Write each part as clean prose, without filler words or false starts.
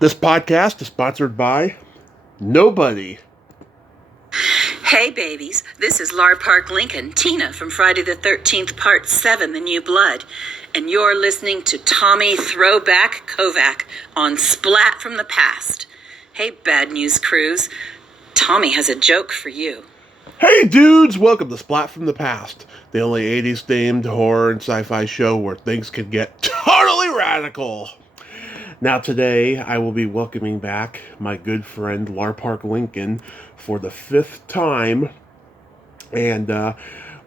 This podcast is sponsored by nobody. Hey babies, this is Lar Park Lincoln, Tina from Friday the 13th, Part 7, The New Blood. And you're listening to Tommy Throwback Kovac on Splat from the Past. Hey Bad News Crews, Tommy has a joke for you. Hey dudes, welcome to Splat from the Past, the only 80s themed horror and sci-fi show where things can get totally radical. Now today, I will be welcoming back my good friend Lar Park Lincoln for the 5th time, and we're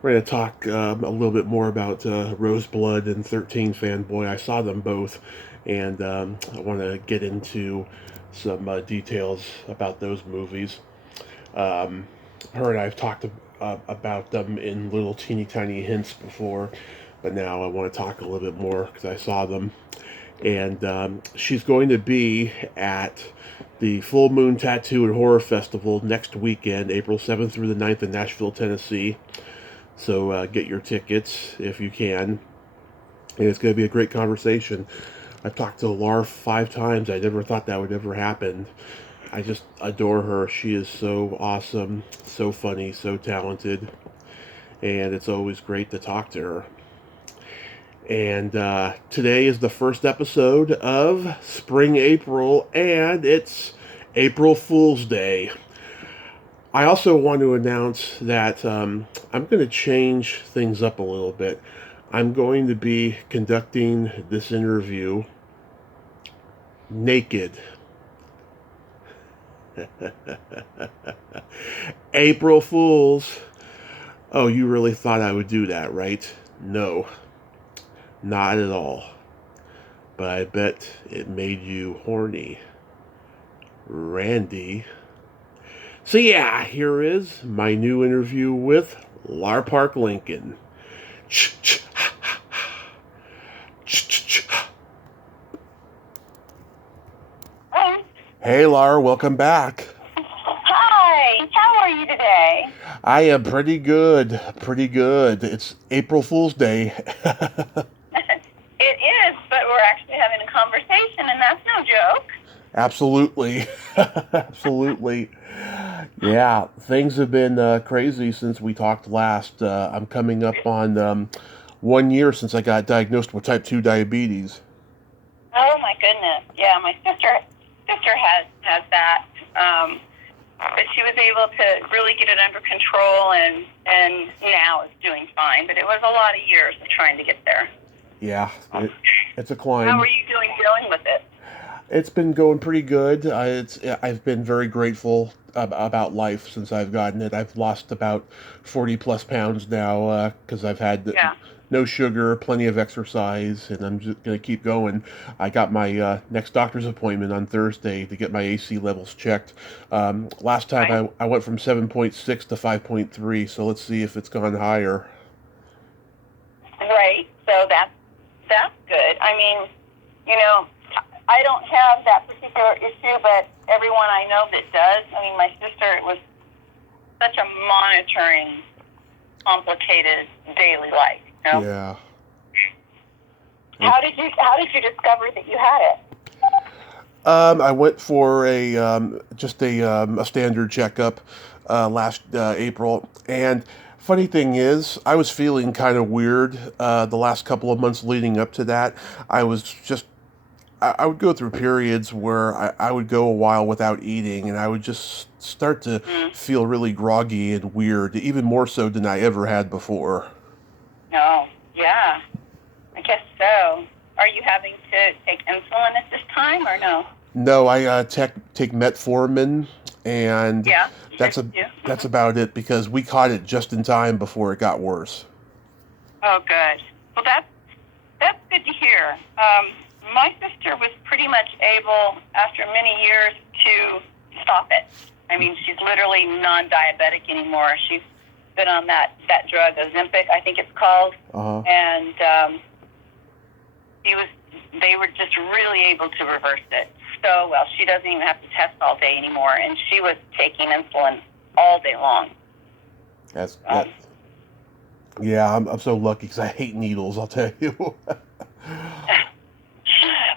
going to talk a little bit more about Roseblood and 13 Fanboy. I saw them both, and I want to get into some details about those movies. Her and I have talked about them in little teeny tiny hints before, but now I want to talk a little bit more because I saw them. And she's going to be at the Full Moon Tattoo and Horror Festival next weekend, April 7th through the 9th in Nashville, Tennessee. So get your tickets if you can. And it's going to be a great conversation. I've talked to Lar 5 times. I never thought that would ever happen. I just adore her. She is so awesome, so funny, so talented. And it's always great to talk to her. And today is the first episode of Spring April, and it's April Fool's Day. I also want to announce that I'm going to change things up a little bit. I'm going to be conducting this interview naked. April Fools. Oh, you really thought I would do that, right? No. Not at all. But I bet it made you horny. Randy. So yeah, here is my new interview with Lar Park Lincoln. Hey Lar, welcome back. Hi, how are you today? I am pretty good. It's April Fool's Day. It is, but we're actually having a conversation, and that's no joke. Absolutely. Absolutely. Yeah, things have been crazy since we talked last. I'm coming up on 1 year since I got diagnosed with type 2 diabetes. Oh my goodness. Yeah, my sister has that. But she was able to really get it under control, and now is doing fine. But it was a lot of years of trying to get there. Yeah, it's a climb. How are you dealing with it? It's been going pretty good. I've been very grateful about life since I've gotten it. I've lost about 40 plus pounds now because I've had no sugar, plenty of exercise, and I'm just going to keep going. I got my next doctor's appointment on Thursday to get my AC levels checked. Last time I went from 7.6 to 5.3, so let's see if it's gone higher. Right, so that's good. I mean, I don't have that particular issue, but everyone I know that does. I mean, my sister, it was such a monitoring, complicated daily life. You know? Yeah. How did you discover that you had it? I went for a standard checkup last April, and funny thing is, I was feeling kind of weird the last couple of months leading up to that. I would go through periods where I would go a while without eating, and I would just start to feel really groggy and weird, even more so than I ever had before. Oh, yeah. I guess so. Are you having to take insulin at this time, or no? No, I take metformin, and that's about it, because we caught it just in time before it got worse. Oh, good. Well, that's good to hear. My sister was pretty much able, after many years, to stop it. I mean, she's literally non-diabetic anymore. She's been on that drug, Ozempic, I think it's called, and they were just really able to reverse it so well. She doesn't even have to test all day anymore, and she was taking insulin all day long. Yeah, I'm so lucky because I hate needles, I'll tell you.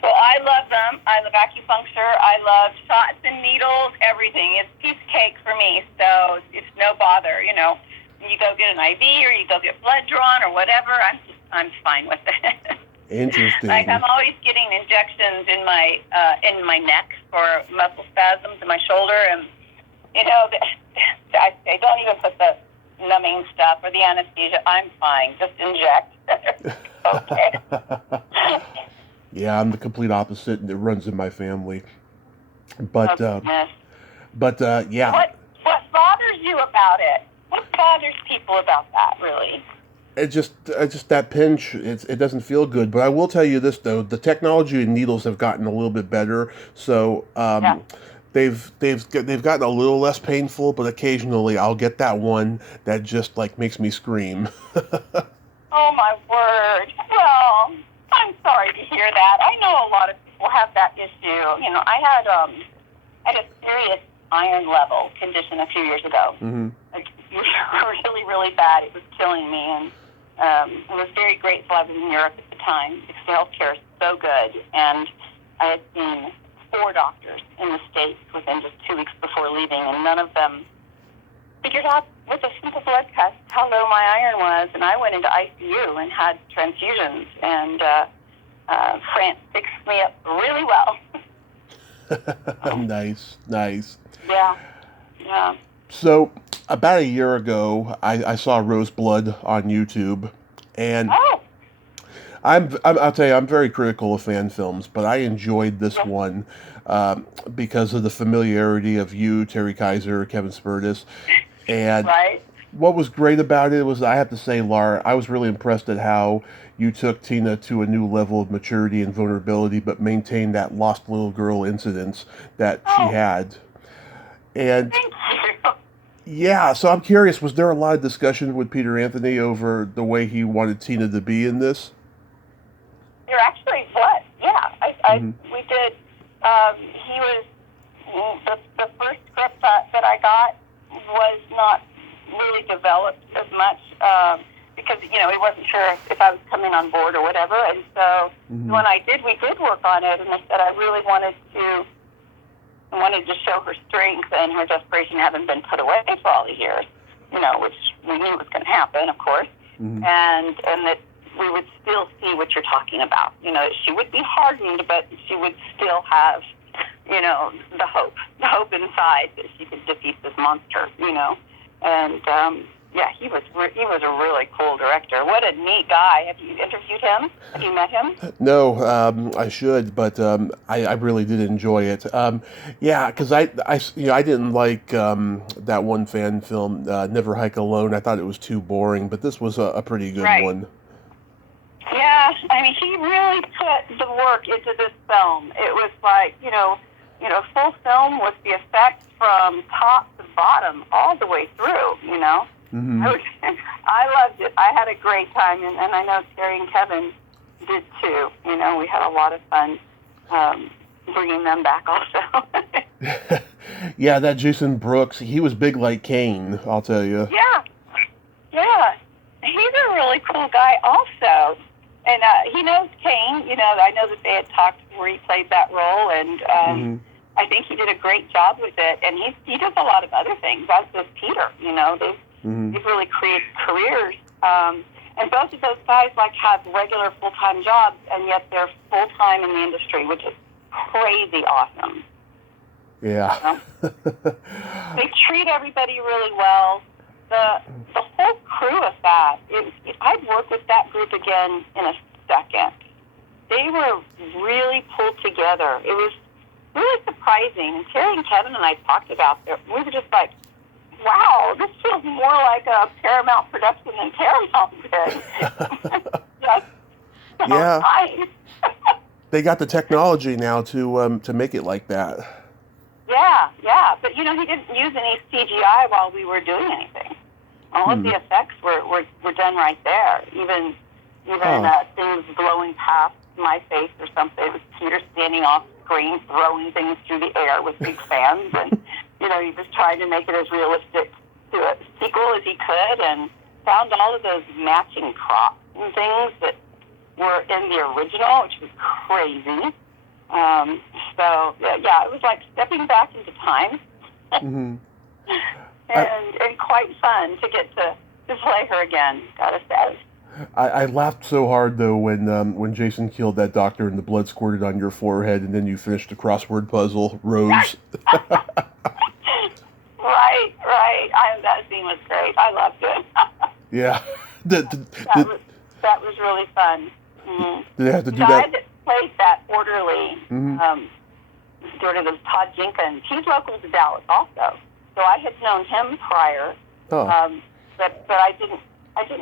Well, I love them. I love acupuncture. I love shots and needles, everything. It's piece of cake for me, so it's no bother. You go get an IV or you go get blood drawn or whatever. I'm fine with it. Interesting. I'm always getting injections in my neck for muscle spasms in my shoulder, and I don't even put the numbing stuff or the anesthesia. I'm fine. Just inject. Okay. Yeah, I'm the complete opposite, and it runs in my family. But goodness. Yeah. What bothers you about it? What bothers people about that, really? It's just that pinch. It doesn't feel good. But I will tell you this though: the technology in needles have gotten a little bit better. So Yeah. they've gotten a little less painful. But occasionally, I'll get that one that just like makes me scream. Oh my word. Well, I'm sorry to hear that. I know a lot of people have that issue. I had a serious iron level condition a few years ago. Mm-hmm. Like really, really bad. It was killing me, and I was very grateful I was in Europe at the time because the healthcare is so good. And I had seen 4 doctors in the States within just 2 weeks before leaving, and none of them figured out with a simple blood test how low my iron was. And I went into ICU and had transfusions, and France fixed me up really well. Nice. Yeah. So about a year ago, I saw Roseblood on YouTube, and Oh. I'll tell you, I'm very critical of fan films, but I enjoyed this one because of the familiarity of you, Terry Kaiser, Kevin Spurtis, and Right. what was great about it was, I have to say, Lar, I was really impressed at how you took Tina to a new level of maturity and vulnerability, but maintained that lost little girl incidents that she had. And Thank you. yeah, so I'm curious, was there a lot of discussion with Peter Anthony over the way he wanted Tina to be in this? There actually was. Yeah, we did. He was the first script that I got was not really developed as much because he wasn't sure if I was coming on board or whatever. And so when we did work on it, and I said I really wanted to show her strength and her desperation having been put away for all the years, which we knew was going to happen, of course, and that we would still see what you're talking about. She would be hardened, but she would still have, the hope inside that she could defeat this monster, And he was a really cool director. What a neat guy. Have you interviewed him? Have you met him? No, I should, but I really did enjoy it. Because I didn't like that one fan film, Never Hike Alone. I thought it was too boring, but this was a pretty good one. Yeah, he really put the work into this film. It was like, full film with the effects from top to bottom all the way through, I loved it. I had a great time, and I know Terry and Kevin did too. We had a lot of fun bringing them back also. Yeah, that Jason Brooks, he was big like Kane, I'll tell you. Yeah. He's a really cool guy also. And he knows Kane. I know that they had talked where he played that role, and I think he did a great job with it. And he does a lot of other things, as does Peter. They've really created careers. And both of those guys have regular full-time jobs, and yet they're full-time in the industry, which is crazy awesome. Yeah. They treat everybody really well. The whole crew of that, I'd work with that group again in a second. They were really pulled together. It was really surprising. And Terry and Kevin and I talked about it. We were just like, wow, this feels more like a Paramount production than Paramount did. Yeah. Nice. They got the technology now to make it like that. Yeah. But, he didn't use any CGI while we were doing anything. All of the effects were done right there. Even things blowing past my face or something. It was Peter standing off screen, throwing things through the air with big fans. And, he was trying to make it as realistic to a sequel as he could, and found all of those matching props and things that were in the original, which was crazy. So yeah, it was like stepping back into time, Mm-hmm. and quite fun to get to play her again. Gotta say. I laughed so hard though when Jason killed that doctor and the blood squirted on your forehead, and then you finished the crossword puzzle, Rose. Right. That scene was great. I loved it. Yeah. That was really fun. Mm-hmm. Did they have to do The guy that? that played that orderly, Mm-hmm. sort of was Todd Jenkins. He's local to Dallas also, so I had known him prior, Oh. but I didn't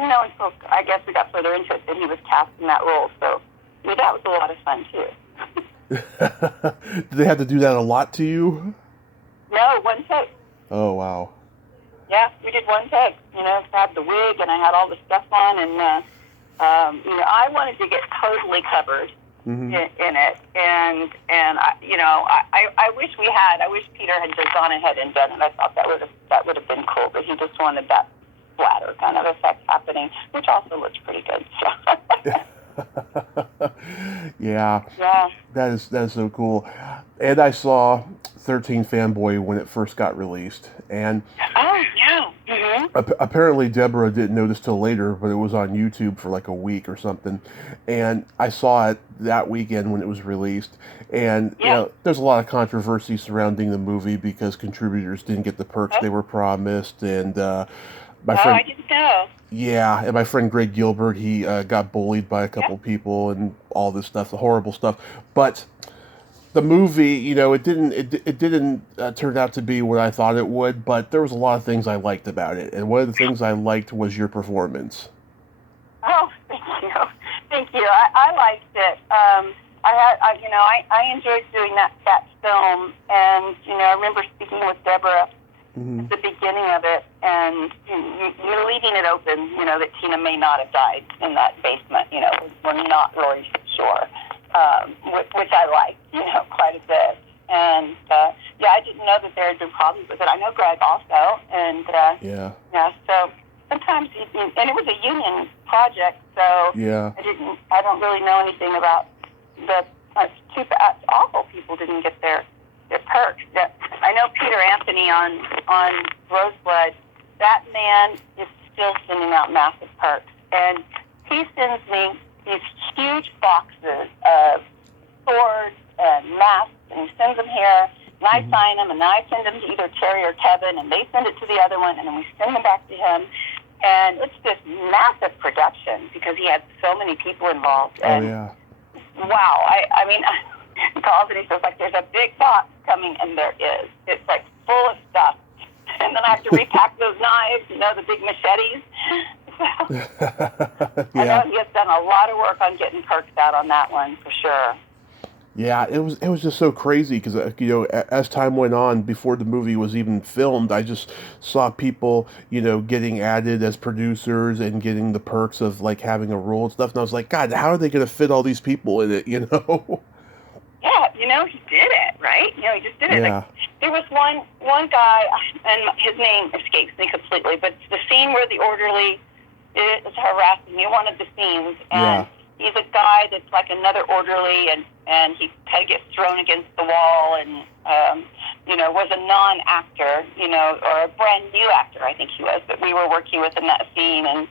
know until I guess we got further into it that he was cast in that role. So that was a lot of fun too. Did they have to do that a lot to you? No, one take. Oh, wow. Yeah, we did one take. I had the wig and I had all the stuff on, and I wanted to get totally covered Mm-hmm. in it, and I wish we had. I wish Peter had just gone ahead and done it. I thought that would have been cool, but he just wanted that splatter kind of effect happening, which also looks pretty good. So. Yeah. Yeah. That is so cool. And I saw 13 Fanboy when it first got released, and Oh yeah. Mm-hmm. apparently Deborah didn't notice till later, but it was on YouTube for like a week or something, and I saw it that weekend when it was released. And Yeah. there's a lot of controversy surrounding the movie because contributors didn't get the perks they were promised, and my friend, I didn't know. yeah, and my friend Greg Gilbert, he got bullied by a couple people and all this stuff, the horrible stuff. But the movie, it didn't turn out to be what I thought it would. But there was a lot of things I liked about it, and one of the things I liked was your performance. Oh, thank you. I liked it. I enjoyed doing that film, and I remember speaking with Deborah Mm-hmm. at the beginning of it, and you're leaving it open, that Tina may not have died in that basement. We're not really sure, which I liked, quite a bit. And I didn't know that there had been problems with it. I know Greg also, and Yeah. So sometimes, and it was a union project, so Yeah. I don't really know anything about the. It's awful. People didn't get their perks. I know Peter Anthony on Roseblood. That man is still sending out massive perks, and he sends me these huge boxes of swords and masks, and he sends them here, and I sign them, and then I send them to either Terry or Kevin, and they send it to the other one, and then we send them back to him. And it's this massive production because he had so many people involved. Oh, And yeah. wow, I mean, he calls and he says, like, there's a big box coming, and there is. It's, like, full of stuff. And then I have to repack those knives, the big machetes. Yeah. I know he has done a lot of work on getting perks out on that one, for sure. Yeah, it was just so crazy because as time went on, before the movie was even filmed, I just saw people getting added as producers and getting the perks of like having a role and stuff, and I was like, God, how are they going to fit all these people in it? Yeah, he did it, right? He just did it. Yeah. Like, there was one guy, and his name escapes me completely, but it's the scene where the orderly is harassing one of the scenes, and he's a guy that's like another orderly, and he kind of gets thrown against the wall, and was a non-actor, or a brand new actor, I think he was, that we were working with in that scene, and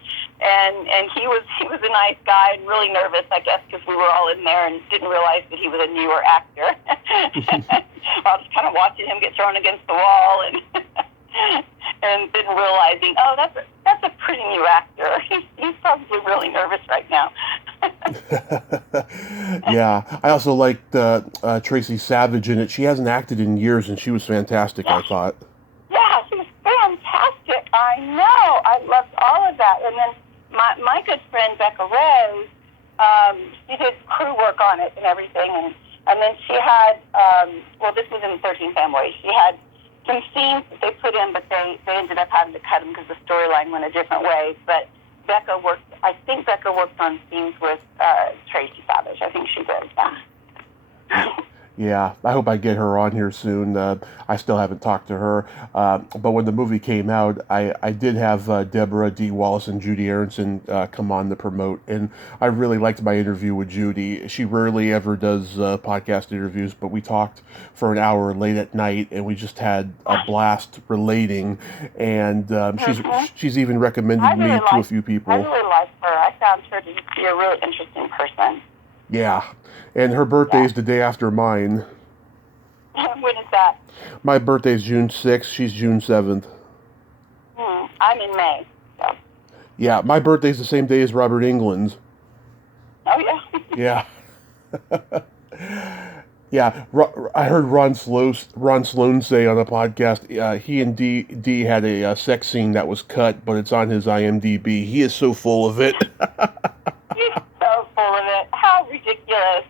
he was a nice guy and really nervous, I guess, because we were all in there and didn't realize that he was a newer actor. I was kind of watching him get thrown against the wall, and then realizing, oh, that's a pretty new actor. He's probably really nervous right now. Yeah, I also liked Tracy Savage in it. She hasn't acted in years, and she was fantastic, I thought. Yeah, she was fantastic. I know. I loved all of that. And then my good friend Becca Rose, she did crew work on it and everything. And then she had, this was in 13 Fanboy. She had some scenes that they put in, but they ended up having to cut them because the storyline went a different way. But I think Becca worked on scenes with Tracy Savage. I think she did, yeah. Yeah, I hope I get her on here soon. I still haven't talked to her. But when the movie came out, I did have Deborah D. Wallace and Judy Aronson come on to promote. And I really liked my interview with Judy. She rarely ever does podcast interviews, but we talked for an hour late at night, and we just had a blast relating. And she's even recommended me to a few I people. really liked her. I found her to be a really interesting person. Yeah, and her birthday is the day after mine. When is that? My birthday's June 6th. She's June 7th. I'm in May. So. Yeah, my birthday's the same day as Robert England's. Oh, yeah. Yeah. Yeah, I heard Ron Sloan say on a podcast he and D had a sex scene that was cut, but it's on his IMDb. He is so full of it. He's so full of it. How ridiculous.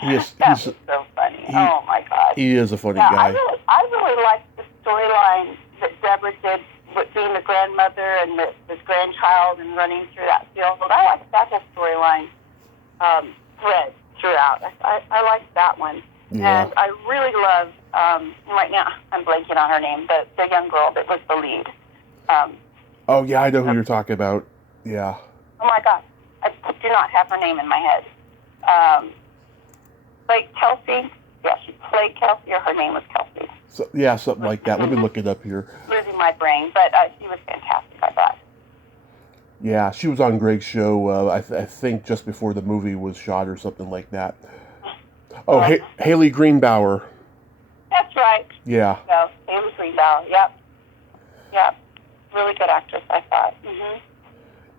He's so funny. Oh, my God. He is a funny guy. I really liked the storyline that Deborah did with being the grandmother and this grandchild and running through that field. I liked that whole storyline thread throughout. I liked that one. Yeah. And I really love, right now, I'm blanking on her name, the young girl that was the lead. Oh, yeah, I know who you're talking about. Yeah. Oh, my God. I do not have her name in my head. Like Kelsey. Yeah, she played Kelsey, or her name was Kelsey. So, yeah, something like that. Let me look it up here. Losing my brain, but she was fantastic, I thought. Yeah, she was on Greg's show, I think just before the movie was shot or something like that. Oh, Haley Greenbauer. That's right. Yeah. So, Haley Greenbauer, yep. Really good actress, I thought. Mm-hmm.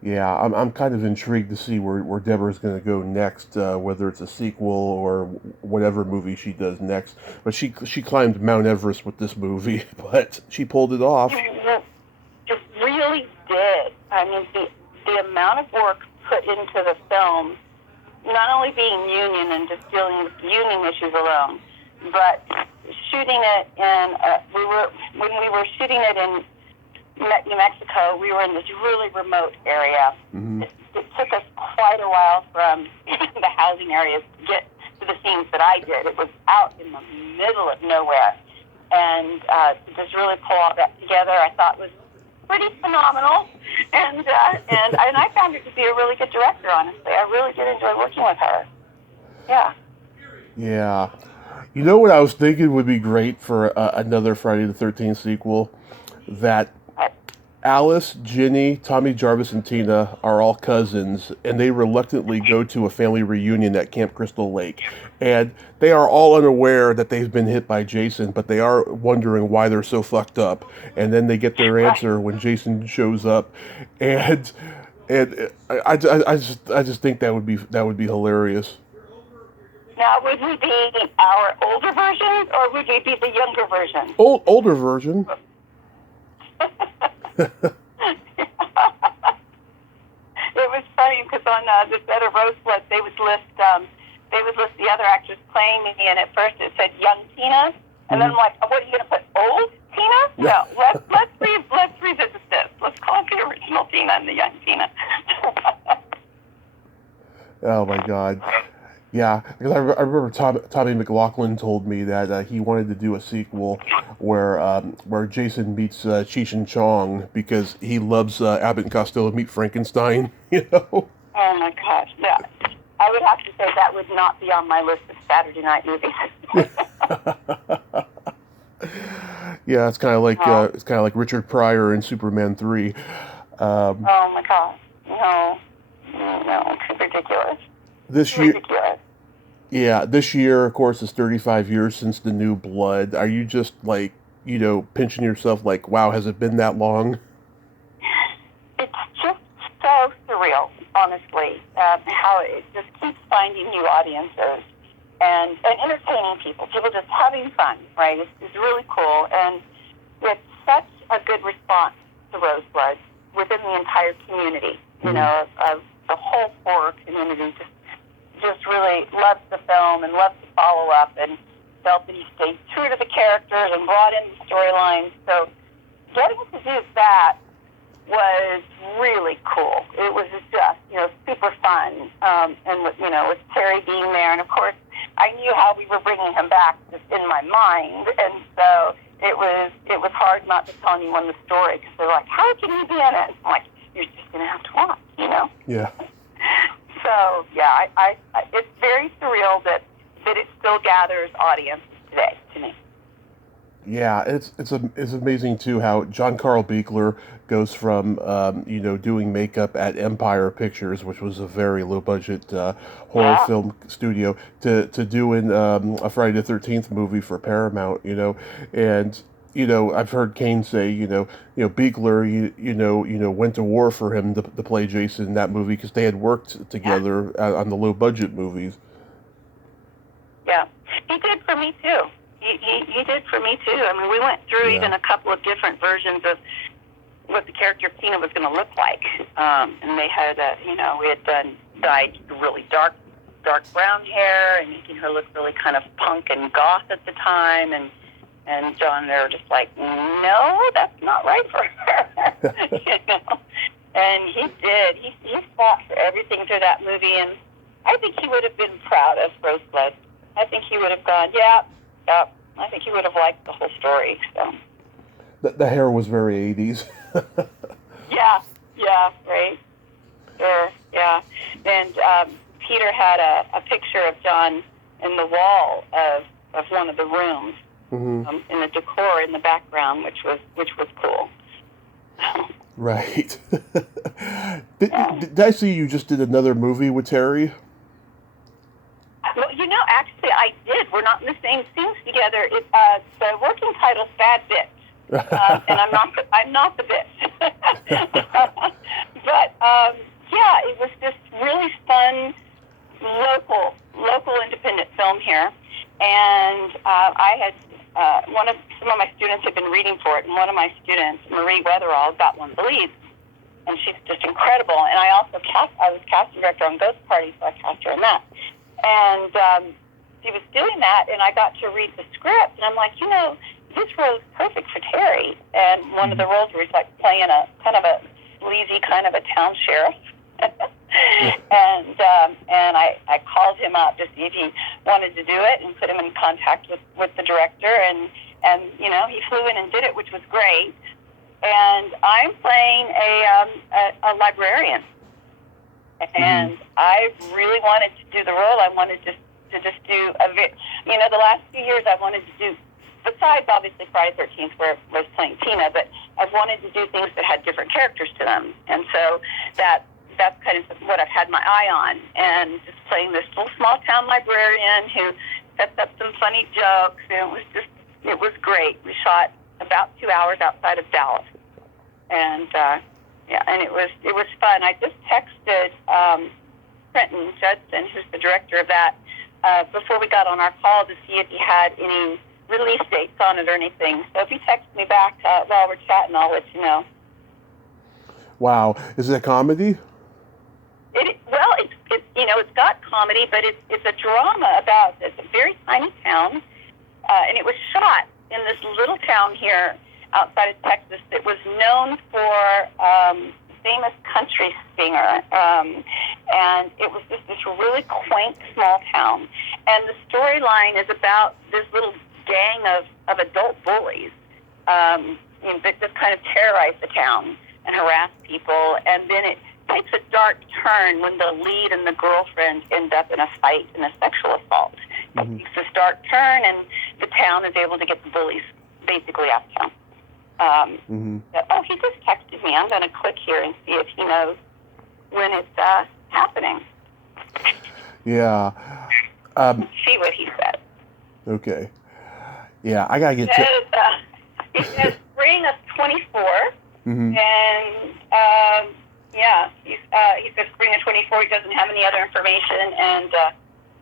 Yeah, I'm kind of intrigued to see where Deborah's going to go next, whether it's a sequel or whatever movie she does next. But she climbed Mount Everest with this movie, but she pulled it off. It really did. I mean, the amount of work put into the film, not only being union and just dealing with union issues alone, but shooting it in, when we were shooting it in New Mexico, we were in this really remote area. Mm-hmm. It took us quite a while from the housing areas to get to the scenes that I did. It was out in the middle of nowhere. And to just really pull all that together, I thought was pretty phenomenal. And I found her to be a really good director, honestly. I really did enjoy working with her. Yeah. Yeah. You know what I was thinking would be great for another Friday the 13th sequel? That Alice, Ginny, Tommy Jarvis, and Tina are all cousins, and they reluctantly go to a family reunion at Camp Crystal Lake. And they are all unaware that they've been hit by Jason, but they are wondering why they're so fucked up. And then they get their answer when Jason shows up. And I just think that would be hilarious. Now, would we be our older version, or would we be the younger version? Older version. It was funny because on the set of Rosebud, they would list the other actors playing me, and at first it said young Tina, and then I'm like, what are you going to put, old Tina? No, let's revisit this. Let's call it the original Tina and the young Tina. Oh my God. Yeah, because I remember Tommy McLaughlin told me that he wanted to do a sequel where Jason meets Cheech and Chong because he loves Abbott and Costello Meet Frankenstein, you know? Oh my gosh, yeah. I would have to say that would not be on my list of Saturday night movies. Yeah, it's kind of like Richard Pryor in Superman 3. Oh my God, no, it's ridiculous. This year, of course, is 35 years since The New Blood. Are you just like, pinching yourself like, wow, has it been that long? It's just so surreal, honestly, how it just keeps finding new audiences and entertaining people just having fun, right? It's really cool. And with such a good response to Rosebud within the entire community, of the whole horror community, just really loves the film and loves to follow up and felt that he stayed true to the characters and brought in the storylines. So getting to do that was really cool. It was just, super fun. And with Terry being there, and of course, I knew how we were bringing him back just in my mind, and so it was hard not to tell anyone the story, because they're like, how can he be in it? I'm like, you're just going to have to watch, Yeah. So, yeah, I it's very surreal that it still gathers audience today, to me. Yeah, it's amazing too how John Carl Buechler goes from doing makeup at Empire Pictures, which was a very low budget horror film studio, to doing a Friday the 13th movie for Paramount. And I've heard Kane say Buechler went to war for him to play Jason in that movie, because they had worked together on the low budget movies. Yeah, he did for me too. He did for me too. I mean, we went through even a couple of different versions of what the character of Tina was going to look like, and they had, we had dyed really dark brown hair and making her look really kind of punk and goth at the time, and John, they were just like, no, that's not right for her, And he did. He fought for everything through that movie, and I think he would have been proud of Rosebud. I think he would have gone, yeah. I think he would have liked the whole story. So the hair was very 80s. Yeah, right. Sure, yeah. And Peter had a picture of John in the wall of one of the rooms, in the decor in the background, which was cool. Right. Did I see you just did another movie with Terry? Well, actually, I did. We're not in the same scenes together. The working title's Bad Bitch, and I'm not the bitch. But it was just really fun, local independent film here, and I had some of my students had been reading for it, and one of my students, Marie Weatherall, got one of the leads, and she's just incredible. And I was casting director on Ghost Party, so I cast her in that. And she was doing that, and I got to read the script, and I'm like, this role is perfect for Terry. And one of the roles where he's like playing a kind of a sleazy kind of a town sheriff. And I called him up to see if he wanted to do it, and put him in contact with the director, and he flew in and did it, which was great. And I'm playing a librarian. And I really wanted to do the role. I wanted to just do the last few years I wanted to do, besides obviously Friday the 13th where I was playing Tina, but I've wanted to do things that had different characters to them. And so that's kind of what I've had my eye on, and just playing this little small town librarian who sets up some funny jokes. And it was great. We shot about 2 hours outside of Dallas. And and it was fun. I just texted Trenton Judson, who's the director of that, before we got on our call to see if he had any release dates on it or anything. So if he texts me back while we're chatting, I'll let you know. Wow, is it a comedy? It's got comedy, but it's a drama about it's a very tiny town, and it was shot in this little town here outside of Texas that was known for famous country singer, and it was just this really quaint small town. And the storyline is about this little gang of adult bullies that just kind of terrorize the town and harass people, and then it takes a dark turn when the lead and the girlfriend end up in a fight and a sexual assault. It takes this dark turn, and the town is able to get the bullies basically out of town. So, he just texted me. I'm going to click here and see if he knows when it's happening. Yeah. Let's see what he said. Okay. Yeah, I got to get He says spring of 24. And, he says spring of 24. He doesn't have any other information. And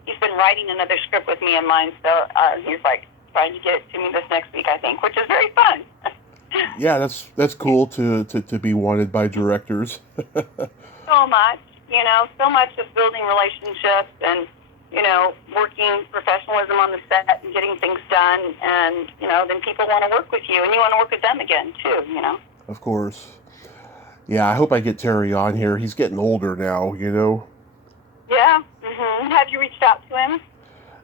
he's been writing another script with me in mind. So he's like trying to get it to me this next week, I think, which is very fun. Yeah, that's cool to be wanted by directors. So much of building relationships and, working professionalism on the set and getting things done. And, then people want to work with you and you want to work with them again too, Of course. Yeah, I hope I get Terry on here. He's getting older now, Yeah. Have you reached out to him?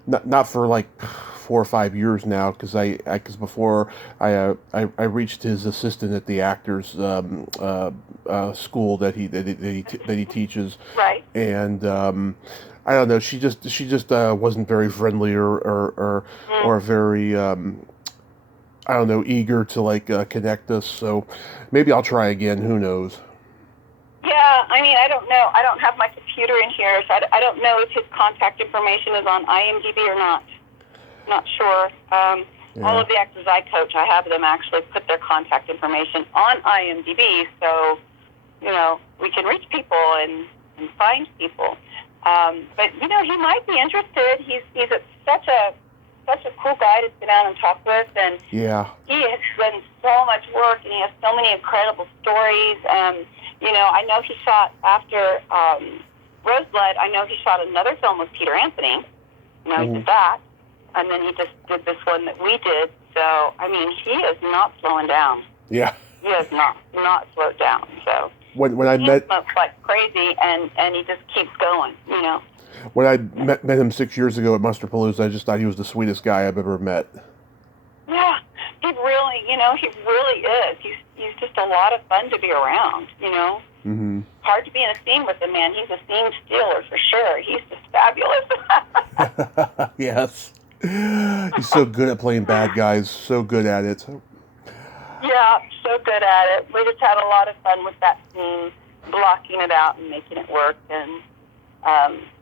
not for like 4 or 5 years now, because before I reached his assistant at the actors school that he teaches, Right. and I don't know, she just wasn't very friendly or very I don't know, eager to like connect us. So maybe I'll try again. Who knows? Yeah, I mean, I don't know. I don't have my computer in here, so I don't know if his contact information is on IMDb or not. Not sure. All of the actors I coach, I have them actually put their contact information on IMDb, so we can reach people and find people. But he might be interested. He's such a cool guy to sit down and talk with, and he has done so much work, and he has so many incredible stories. I know he shot after Roseblood. I know he shot another film with Peter Anthony. He did that, and then he just did this one that we did. So I mean, he is not slowing down. Yeah, he has not slowed down. So when I met smokes like crazy, and he just keeps going. When I met him 6 years ago at Musterpalooza, I just thought he was the sweetest guy I've ever met. Yeah, he really is. He's just a lot of fun to be around. Mm-hmm. Hard to be in a scene with him, man. He's a scene stealer for sure. He's just fabulous. Yes. He's so good at playing bad guys. So good at it. Yeah, so good at it. We just had a lot of fun with that scene, blocking it out and making it work. And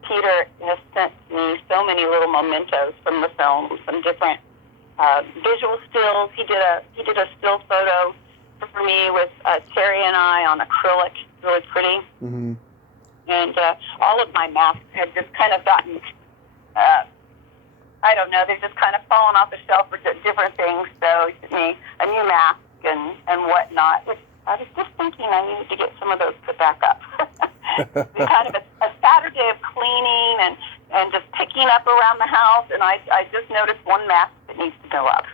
Peter has sent me so many little mementos from the film, some different visual stills. He did a still photo for me with Terry and I on acrylic, really pretty. Mm-hmm. And all of my masks had just kind of gotten, I don't know, they've just kind of fallen off the shelf for different things. So he sent me a new mask and whatnot, which I was just thinking I needed to get some of those put back up. It's kind of a Saturday of cleaning and just picking up around the house, and I just noticed one mask that needs to go up.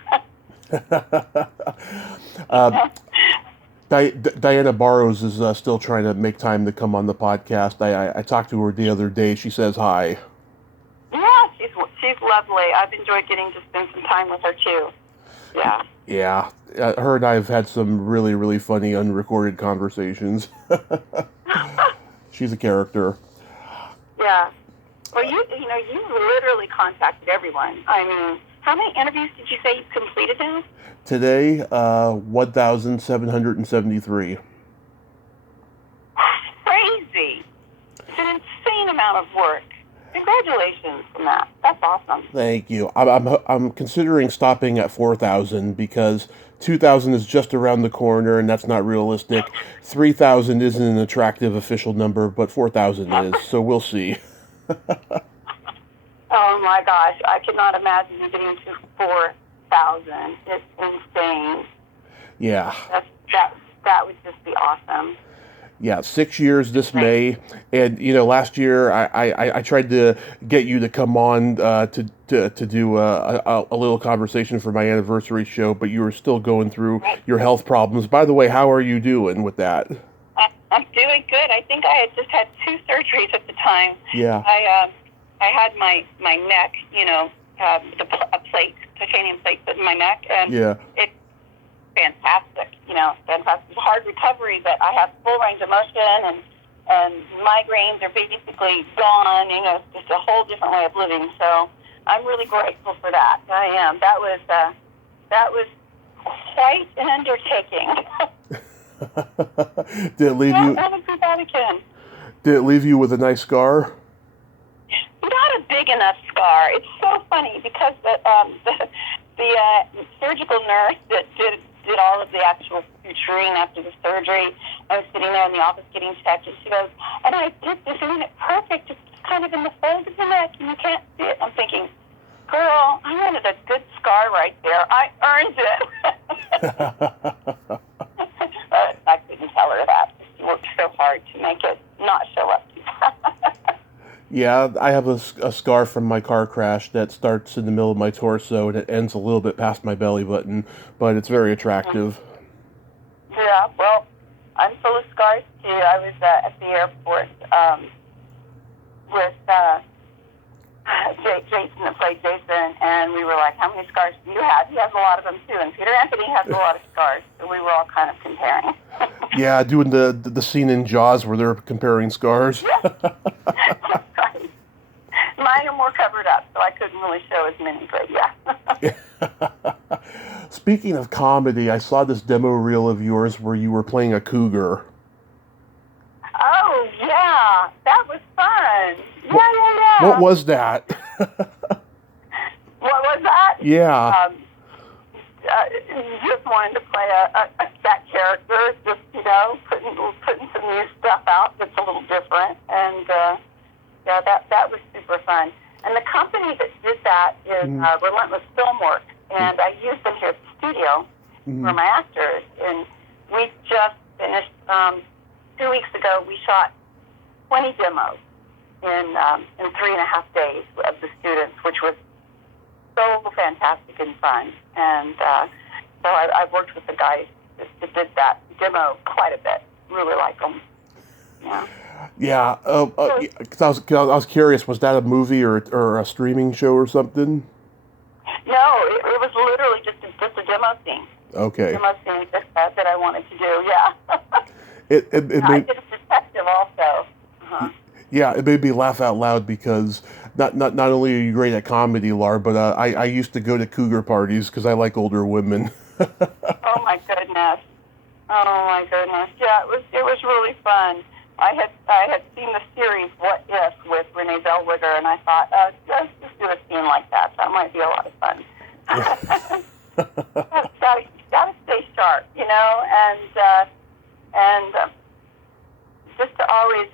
Diana Barrows is still trying to make time to come on the podcast. I talked to her the other day. She says hi. Yeah, she's lovely. I've enjoyed getting to spend some time with her too. Yeah. Yeah, her and I have had some really, really funny unrecorded conversations. She's a character. Yeah. Well, you literally contacted everyone. I mean, how many interviews did you say you've completed now? Today, 1,773. Crazy. It's an insane amount of work. Congratulations on that. That's awesome. Thank you. I'm considering stopping at 4,000 because 2,000 is just around the corner, and that's not realistic. 3,000 isn't an attractive official number, but 4,000 is, so we'll see. Oh my gosh, I cannot imagine getting to 4,000. It's insane. Yeah. That would just be awesome. Yeah, 6 years this May, and last year I tried to get you to come on to do a little conversation for my anniversary show, but you were still going through your health problems. By the way, how are you doing with that? I'm doing good. I think I had just had 2 surgeries at the time. Yeah. I had my neck, a plate, titanium plate put in my neck, and it's fantastic. Fantastic. It's a hard recovery, but I have full range of motion, and migraines are basically gone. It's just a whole different way of living. So I'm really grateful for that. I am. That was quite an undertaking. Did it leave you? Never do that again. Did it leave you with a nice scar? Not a big enough scar. It's so funny because the surgical nurse that did all of the actual suturing after the surgery, I was sitting there in the office getting checked, and she goes, and I did this, isn't it perfect? It's kind of in the fold of the neck, and you can't see it. I'm thinking, girl, I wanted a good scar right there. I earned it. But I couldn't tell her that. She worked so hard to make it not show up. Yeah, I have a scar from my car crash that starts in the middle of my torso and it ends a little bit past my belly button, but it's very attractive. Yeah, well, I'm full of scars too. I was at the airport with Jason that played Jason, and we were like, how many scars do you have? He has a lot of them too, and Peter Anthony has a lot of scars, so we were all kind of comparing. Yeah, doing the scene in Jaws where they're comparing scars. Right. Mine are more covered up, so I couldn't really show as many, but yeah. Speaking of comedy, I saw this demo reel of yours where you were playing a cougar. Oh, yeah, that was fun. Yeah. What was that? What was that? Yeah. Just wanted to play that character, just, putting some new stuff out that's a little different, and yeah, that was super fun. And the company that did that is Relentless Filmwork, and I used them here at the studio for my actors, and we just finished, 2 weeks ago, we shot 20 demos in 3.5 days of the students, which was so fantastic and fun. And so I've worked with the guys that did that demo quite a bit. Really like them. Yeah. Yeah. 'Cause I was curious. Was that a movie or a streaming show or something? No, it was literally just a demo scene. Okay. Demo scene that I wanted to do. Yeah. I did a detective also. Uh-huh. Yeah, it made me laugh out loud because not only are you great at comedy, Lar, but I used to go to cougar parties because I like older women. Oh my goodness! Yeah, it was really fun. I had seen the series What If with Renee Zellweger, and I thought, let's just do a scene like that. That might be a lot of fun. Gotta stay sharp, and just to always,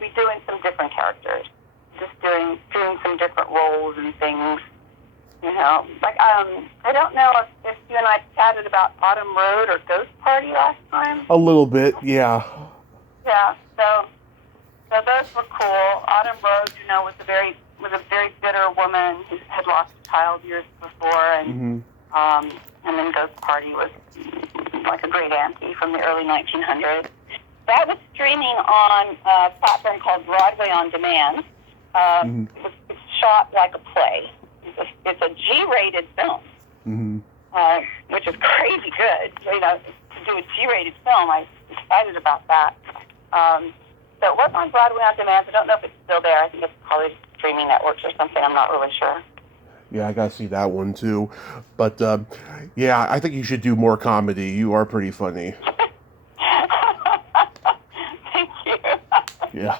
be doing some different characters, just doing some different roles and things, Like, I don't know if you and I chatted about Autumn Road or Ghost Party last time. A little bit, yeah. Yeah, so those were cool. Autumn Road, was a very bitter woman who had lost a child years before, and then Ghost Party was like a great auntie from the early 1900s. That was streaming on a platform called Broadway On Demand. It's shot like a play. It's a G-rated film, which is crazy good. To do a G-rated film, I'm excited about that. So it was on Broadway On Demand. I don't know if it's still there. I think it's probably streaming networks or something. I'm not really sure. Yeah, I gotta see that one too. But yeah, I think you should do more comedy. You are pretty funny. Thank you. Yeah.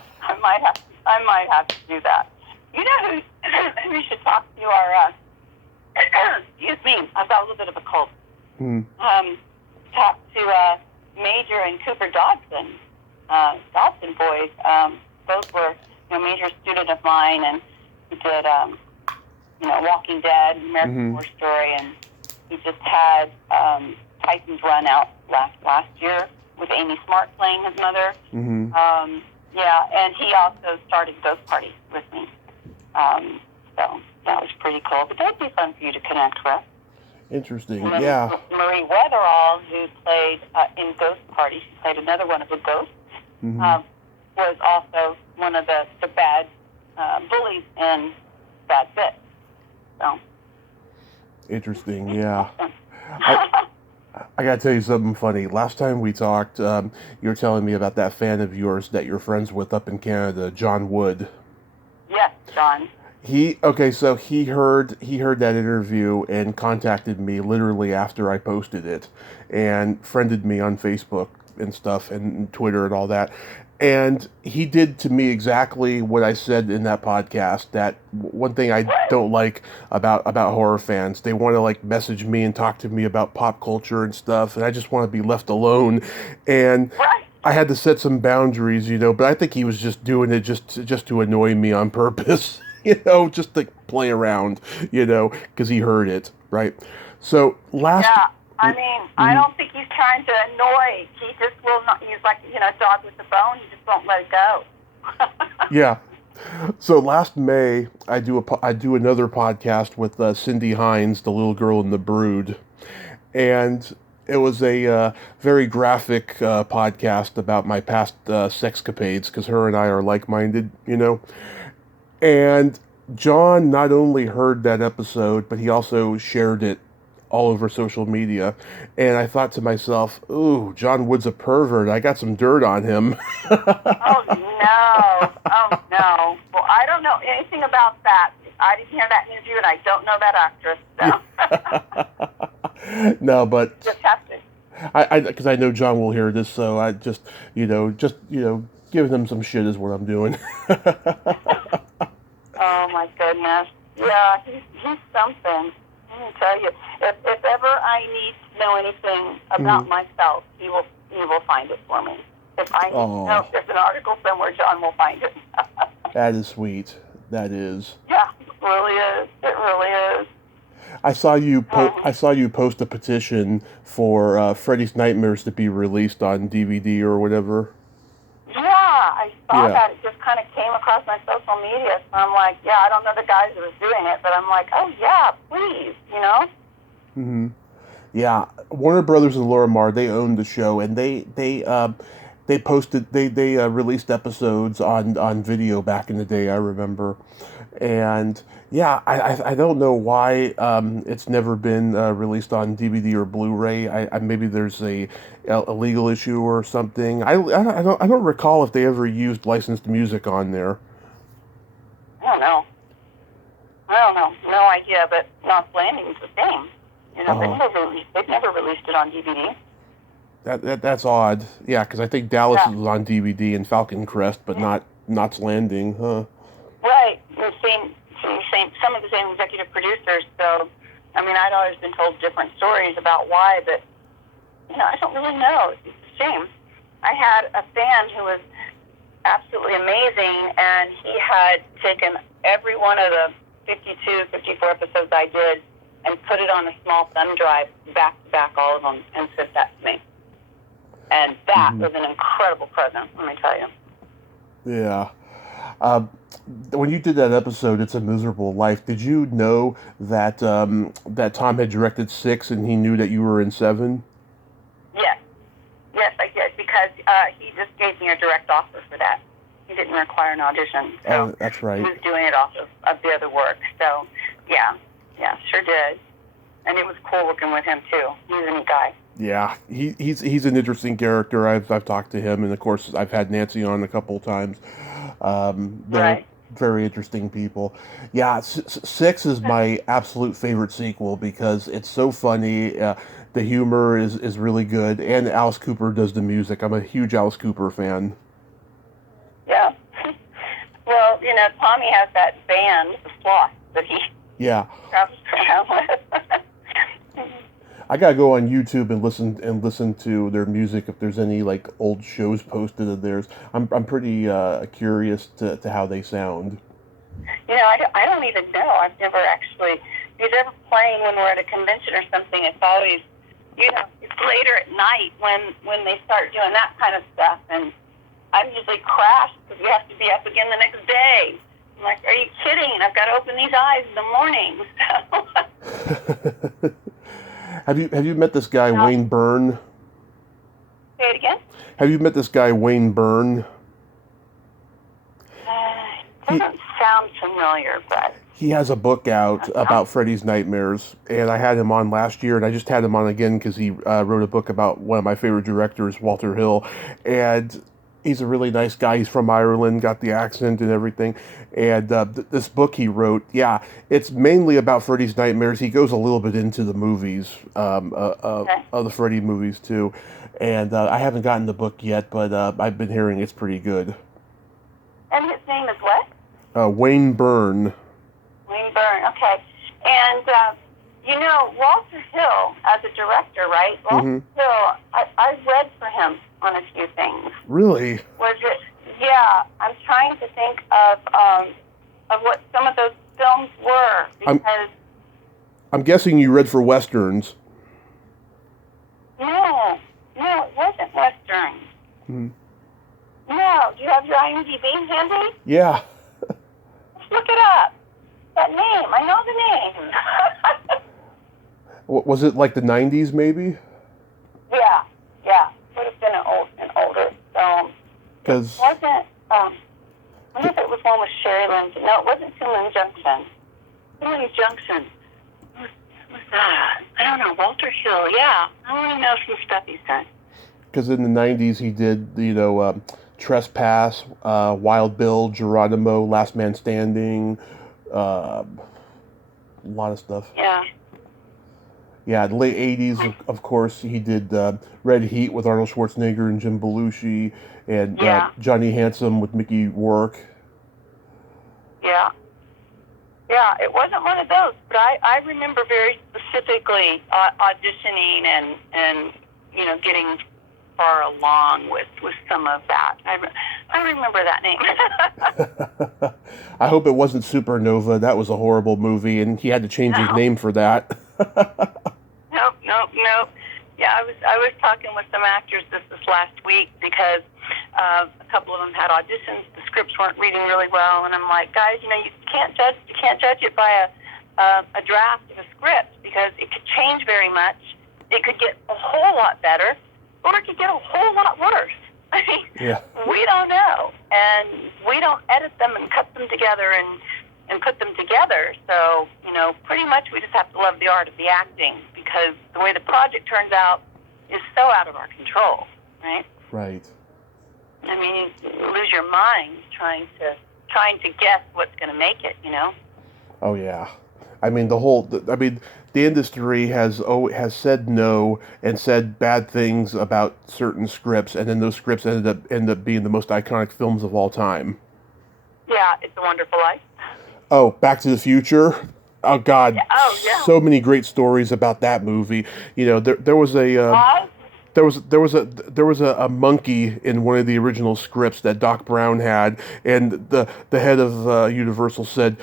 I might have to do that. You know who we should talk to are excuse me, I've got a little bit of a cold. Talk to Major and Cooper Dodson. Dodson boys. Both were major student of mine, and we did Walking Dead, American Horror Story, and we just had Tyson's Run out last year with Amy Smart playing his mother. Yeah, and he also started Ghost Party with me. So that was pretty cool. But that'd be fun for you to connect with. Interesting, And then yeah. Marie Weatherall, who played in Ghost Party, she played another one of the ghosts, was also one of the bad bullies in Bad Fit. So. Interesting, yeah. I gotta tell you something funny. Last time we talked, you were telling me about that fan of yours that you're friends with up in Canada, John Wood. Yes, John. So he heard that interview and contacted me literally after I posted it, and friended me on Facebook and stuff and Twitter and all that. And he did to me exactly what I said in that podcast. That one thing I don't like about horror fans, they want to message me and talk to me about pop culture and stuff, and I just want to be left alone. And I had to set some boundaries, but I think he was just doing it just to annoy me on purpose, just to play around, because he heard it, right? So Yeah. I mean, I don't think he's trying to annoy. He just will not. He's like, a dog with a bone. He just won't let it go. Yeah. So last May, I do another podcast with Cindy Hines, the little girl in the Brood, and it was a very graphic podcast about my past sexcapades, because her and I are like-minded, And John not only heard that episode, but he also shared it all over social media. And I thought to myself, ooh, John Wood's a pervert. I got some dirt on him. Oh, no. Oh, no. Well, I don't know anything about that. I didn't hear that interview, and I don't know that actress. So. No, but Just have to. because I know John will hear this, so I just, giving him some shit is what I'm doing. Oh, my goodness. Yeah, he's something. Let me tell you, if ever I need to know anything about myself, he will find it for me. If I need to know if there's an article somewhere, John will find it. That is sweet. That is. Yeah, it really is. It really is. I saw you. I saw you post a petition for Freddy's Nightmares to be released on DVD or whatever. Yeah, I saw that. It just kind of came across my social media. So I'm like, yeah, I don't know the guys who was doing it, but I'm like, oh yeah, please, Mm-hmm. Yeah, Warner Brothers and Laura Mar, they owned the show, and they posted they released episodes on video back in the day. I remember, and yeah, I don't know why it's never been released on DVD or Blu-ray. I maybe there's a legal issue or something. I don't recall if they ever used licensed music on there. I don't know. No idea, but Knots Landing's the same. They've never released it on DVD. That's odd. Yeah, because I think Dallas was on DVD and Falcon Crest, but not Knots Landing, huh? Right. Some of the same executive producers. So, I mean, I'd always been told different stories about why, but I don't really know. It's a shame. I had a fan who was absolutely amazing, and he had taken every one of the 52, 54 episodes I did and put it on a small thumb drive, back to back, all of them, and sent that to me. And that was an incredible present, let me tell you. Yeah. When you did that episode, It's a Miserable Life, did you know that that Tom had directed 6 and he knew that you were in 7? Yes, I did, because he just gave me a direct offer for that. He didn't require an audition. So that's right. He was doing it off of the other work. So, yeah, sure did. And it was cool working with him, too. He's a neat guy. Yeah, he's an interesting character. I've talked to him, and of course I've had Nancy on a couple of times. They're very interesting people. Yeah, 6 is my absolute favorite sequel because it's so funny. The humor is really good, and Alice Cooper does the music. I'm a huge Alice Cooper fan. Yeah. Well, Tommy has that band, the Splat, that he travels around with. I gotta go on YouTube and listen to their music if there's any like old shows posted of theirs. I'm pretty curious to how they sound. I don't even know. I've never actually. If they're ever playing when we're at a convention or something, it's always, it's later at night when they start doing that kind of stuff, and I'm usually crashed because we have to be up again the next day. I'm like, are you kidding? I've got to open these eyes in the morning. Have you met this guy Wayne Byrne? Say it again? Have you met this guy Wayne Byrne? Doesn't sound familiar, but he has a book out about Freddy's Nightmares, and I had him on last year, and I just had him on again because he wrote a book about one of my favorite directors, Walter Hill, and he's a really nice guy. He's from Ireland, got the accent and everything. And this book he wrote, it's mainly about Freddy's Nightmares. He goes a little bit into the movies, of the Freddy movies too. And I haven't gotten the book yet, but I've been hearing it's pretty good. And his name is what? Wayne Byrne. Wayne Byrne, okay. And, Walter Hill, as a director, right? Walter Hill, I read for him on a few things. Really? Was it? Yeah, I'm trying to think of what some of those films were, because I'm guessing you read for Westerns. No, it wasn't Westerns. No, do you have your IMDb handy? Yeah. Let's look it up. That name, I know the name. Was it like the 90s, maybe? Yeah. Would have been an older film. Because It wasn't. I wonder if it was one with Sherry Lynn. No, it wasn't Finland Junction. Finland Junction. What was that? I don't know. Walter Hill. Yeah. I want to know some stuff he's done. Because in the 90s he did, Trespass, Wild Bill, Geronimo, Last Man Standing, a lot of stuff. Yeah. Yeah, the late 80s, of course, he did Red Heat with Arnold Schwarzenegger and Jim Belushi, and Johnny Handsome with Mickey Rourke. Yeah. Yeah, it wasn't one of those, but I remember very specifically auditioning and getting far along with some of that. I remember that name. I hope it wasn't Supernova. That was a horrible movie, and he had to change his name for that. Nope. Yeah, I was talking with some actors this last week because a couple of them had auditions. The scripts weren't reading really well, and I'm like, guys, you can't judge it by a draft of a script because it could change very much. It could get a whole lot better, or it could get a whole lot worse. I mean, we don't know, and we don't edit them and cut them together and put them together. So, pretty much we just have to love the art of the acting because the way the project turns out is so out of our control, right? Right. I mean, you lose your mind trying to guess what's going to make it, Oh yeah. I mean, the industry has said no and said bad things about certain scripts, and then those scripts end up being the most iconic films of all time. Yeah, It's a Wonderful Life. Oh, Back to the Future. Oh God, yeah. So many great stories about that movie. There was a monkey in one of the original scripts that Doc Brown had, and the head of Universal said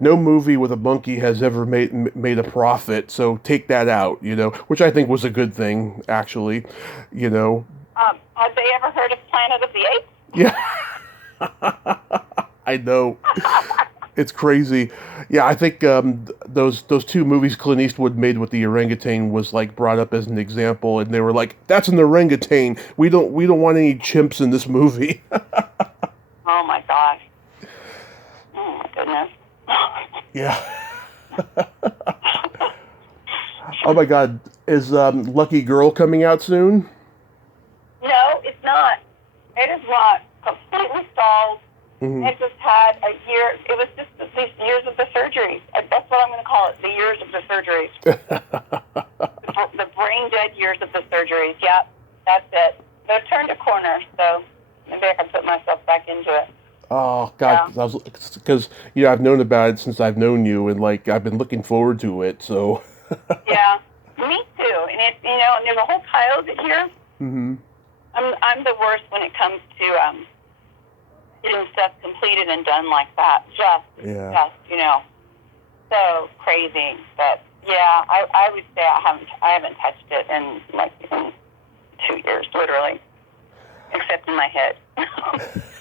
no movie with a monkey has ever made a profit, so take that out. Which I think was a good thing, actually. Have they ever heard of Planet of the Apes? Yeah, I know. It's crazy. Yeah, I think those two movies Clint Eastwood made with the orangutan was brought up as an example, and they were like, "That's an orangutan. We don't want any chimps in this movie." Oh my gosh. Oh my goodness. Yeah. Oh my God, is Lucky Girl coming out soon? No, it's not. It is not. Completely stalled. Mm-hmm. It just had a year. It was just these years of the surgeries. That's what I'm going to call it, the years of the surgeries. The brain dead years of the surgeries. Yep, that's it. They've turned a corner, so maybe I can put myself back into it. Oh God, because I've known about it since I've known you, and I've been looking forward to it. So. Yeah, me too. And it's and there's a whole pile of it here. Mm-hmm. I'm the worst when it comes to getting stuff completed and done like that. Just so crazy. But yeah, I would say I haven't touched it in 2 years, literally, except in my head.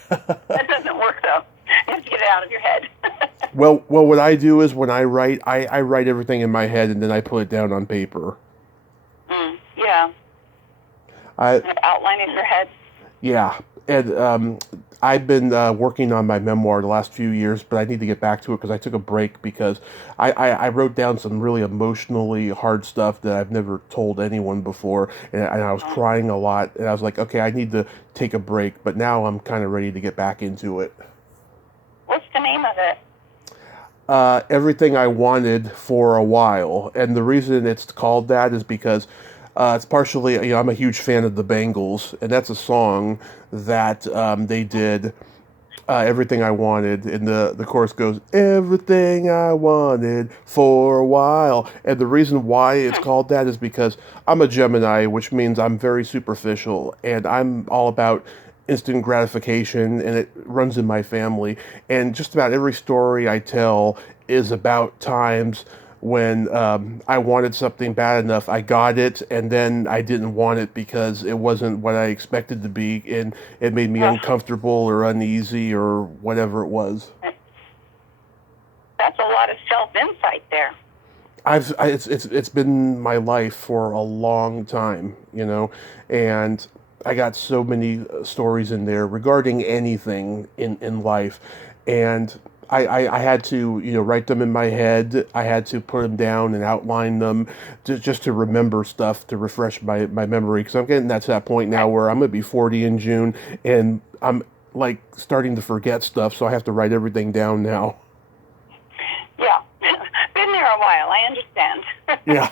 That doesn't work though. You have to get it out of your head. Well, what I do is when I write, I write everything in my head and then I put it down on paper. Yeah. Outline in your head. Yeah, and I've been working on my memoir the last few years, but I need to get back to it because I took a break because I wrote down some really emotionally hard stuff that I've never told anyone before, and I was crying a lot, and I was like, okay, I need to take a break, but now I'm kind of ready to get back into it. What's the name of it? Everything I Wanted for a While, and the reason it's called that is because it's partially, I'm a huge fan of the Bangles, and that's a song that they did, Everything I Wanted, and the chorus goes, everything I wanted for a while, and the reason why it's called that is because I'm a Gemini, which means I'm very superficial, and I'm all about instant gratification, and it runs in my family, and just about every story I tell is about times when I wanted something bad enough, I got it, and then I didn't want it because it wasn't what I expected to be, and it made me uncomfortable or uneasy or whatever it was. That's a lot of self-insight there. It's been my life for a long time, and I got so many stories in there regarding anything in life. and I had to, write them in my head. I had to put them down and outline them just to remember stuff, to refresh my memory. Because I'm getting to that point now where I'm going to be 40 in June, and I'm like starting to forget stuff, so I have to write everything down now. Yeah, been there a while. I understand. Yeah.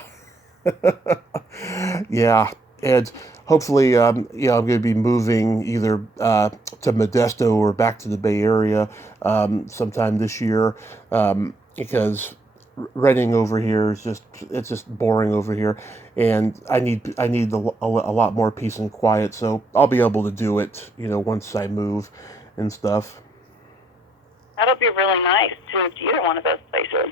Yeah, and hopefully, I'm going to be moving either to Modesto or back to the Bay Area sometime this year, because renting over here is it's just boring over here, and I need a lot more peace and quiet. So I'll be able to do it, once I move and stuff. That'll be really nice to move to either one of those places.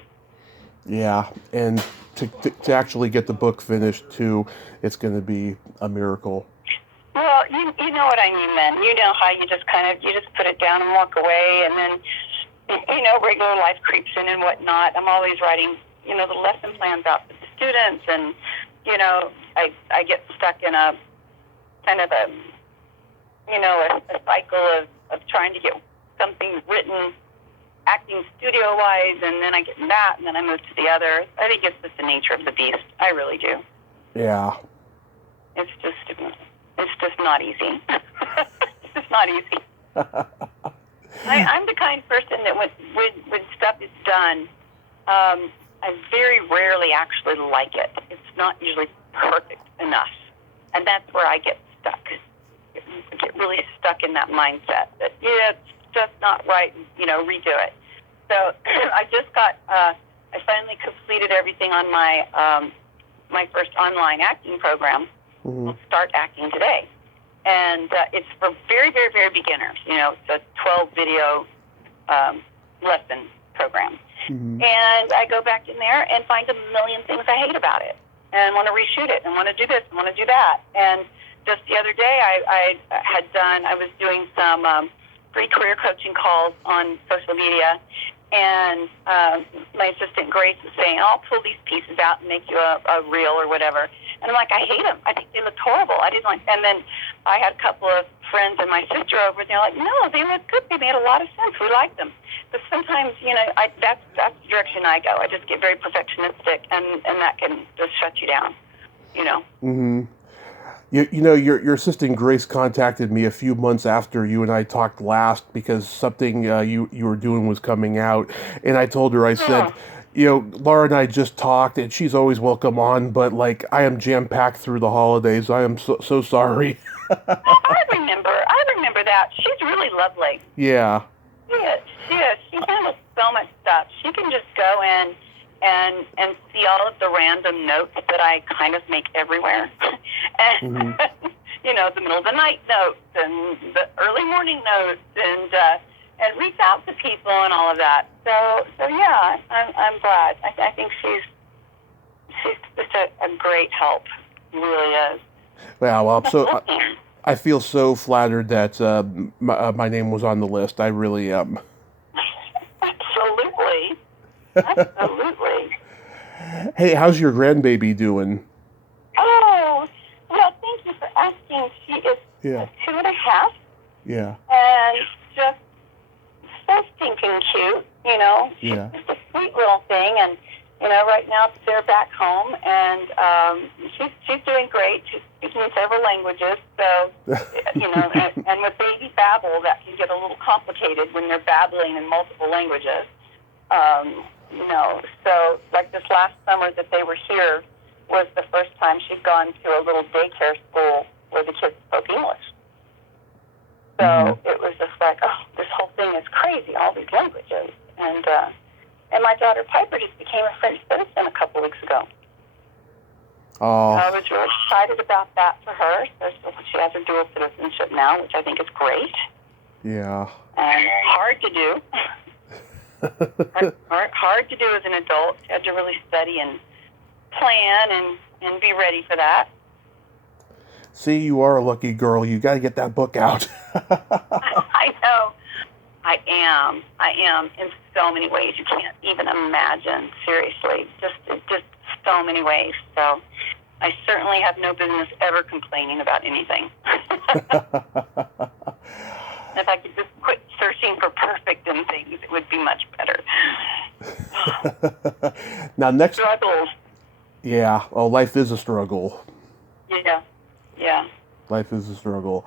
Yeah, and to actually get the book finished too, it's going to be a miracle. Well, you know what I mean then. You know how you just put it down and walk away, and then regular life creeps in and whatnot. I'm always writing the lesson plans out for the students, and I get stuck in a kind of a cycle of trying to get something written acting studio-wise, and then I get that, and then I move to the other. I think it's just the nature of the beast. I really do. Yeah. It's just not easy. It's just not easy. I'm the kind of person that when stuff is done, I very rarely actually like it. It's not usually perfect enough, and that's where I get stuck. I get really stuck in that mindset that it's just not right, redo it. So I just I finally completed everything on my my first online acting program. Mm-hmm. We'll start acting today. And it's for very, very, very beginners. It's a 12-video lesson program. Mm-hmm. And I go back in there and find a million things I hate about it and want to reshoot it and want to do this and want to do that. And just the other day I was doing some free career coaching calls on social media, and my assistant Grace was saying, I'll pull these pieces out and make you a reel or whatever. And I'm like, I hate them. I think they look horrible. I didn't like. And then I had a couple of friends and my sister over, and they're like, no, they look good. They made a lot of sense. We like them. But sometimes, that's the direction I go. I just get very perfectionistic, and that can just shut you down, Mm-hmm. Your assistant Grace contacted me a few months after you and I talked last because something you were doing was coming out, and I told her, I said, Laura and I just talked, and she's always welcome on, but I am jam-packed through the holidays. I am so sorry. I remember that. She's really lovely. Yeah. She is. She handles so much stuff. She can just go in and see all of the random notes that I kind of make everywhere. And, Mm-hmm. The middle of the night notes and the early morning notes and reach out to people and all of that. So yeah, I'm glad. I think she's just a great help. Really is. Well, I feel so flattered that my name was on the list. I really am. Absolutely. Absolutely. Hey, how's your grandbaby doing? Oh, well, thank you for asking. She is 2.5. Yeah. And just so stinking cute, She's Yeah. just a sweet little thing. And, right now they're back home, and she's doing great. She's speaking several languages. So, and with baby babble, that can get a little complicated when they're babbling in multiple languages. So like this last summer that they were here was the first time she'd gone to a little daycare school where the kids spoke English. So It was just like, oh, this whole thing is crazy, all these languages. And my daughter Piper just became a French citizen a couple weeks ago. Oh. I was really excited about that for her. So she has her dual citizenship now, which I think is great. Yeah. And hard to do. hard to do as an adult. You had to really study and plan and be ready for that. See, you are a lucky girl. You got to get that book out. I know. I am in so many ways you can't even imagine. Seriously, just so many ways. So I certainly have no business ever complaining about anything. If I could just quit searching wishing for perfect in things, it would be much better. Now, next... Struggles. Yeah. Oh, life is a struggle. Yeah. Life is a struggle.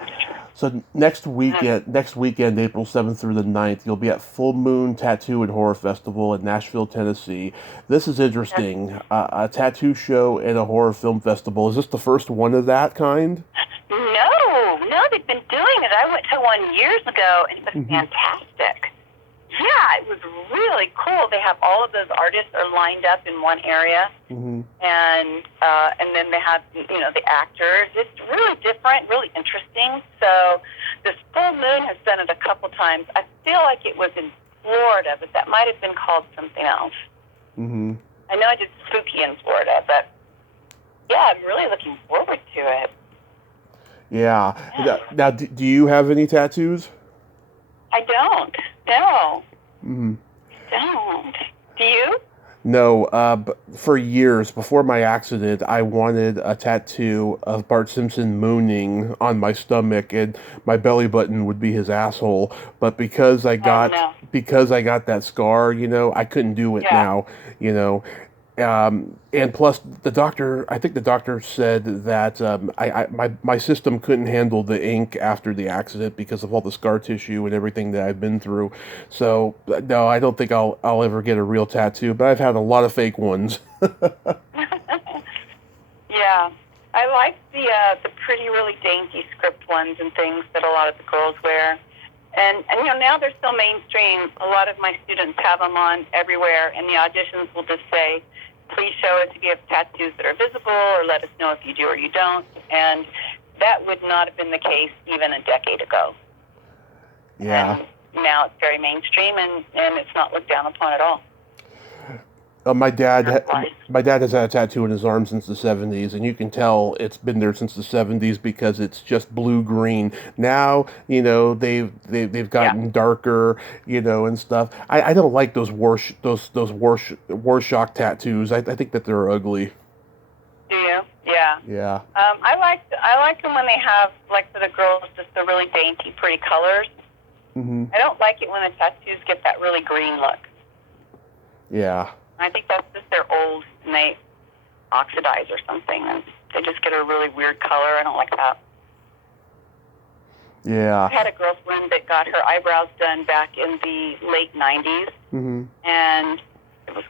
So next weekend, April 7th through the 9th, you'll be at Full Moon Tattoo and Horror Festival in Nashville, Tennessee. This is interesting. A tattoo show and a horror film festival. Is this the first one of that kind? No, they've been doing it. I went to one years ago, and it was fantastic. Yeah, it was really cool. They have all of those artists are lined up in one area, and then they have the actors. It's really different, really interesting. So this Full Moon has done it a couple times. I feel like it was in Florida, but that might have been called something else. I know I did Spooky in Florida, but yeah, I'm really looking forward to it. Yeah. Now, do you have any tattoos? I don't. No. Don't. Do you? No. But for years before my accident, I wanted a tattoo of Bart Simpson mooning on my stomach, and my belly button would be his asshole. But because I got that scar, I couldn't do it now. And plus, I think the doctor said that my system couldn't handle the ink after the accident because of all the scar tissue and everything that I've been through. So no, I don't think I'll ever get a real tattoo. But I've had a lot of fake ones. Yeah, I like the pretty, really dainty script ones and things that a lot of the girls wear. And now they're so mainstream. A lot of my students have them on everywhere, and the auditions will just say, please show us if you have tattoos that are visible, or let us know if you do or you don't. And that would not have been the case even a decade ago. Yeah. And now it's very mainstream, and it's not looked down upon at all. My dad has had a tattoo in his arm since the 70s, and you can tell it's been there since the 70s because it's just blue-green. Now, they've gotten darker, and stuff. I don't like those Rorschach tattoos. I think that they're ugly. Do you? Yeah. Yeah. I like them when they have, like for the girls, just the really dainty, pretty colors. I don't like it when the tattoos get that really green look. Yeah. I think that's just they're old and they oxidize or something, and they just get a really weird color. I don't like that. Yeah. I had a girlfriend that got her eyebrows done back in the late 90s, and it was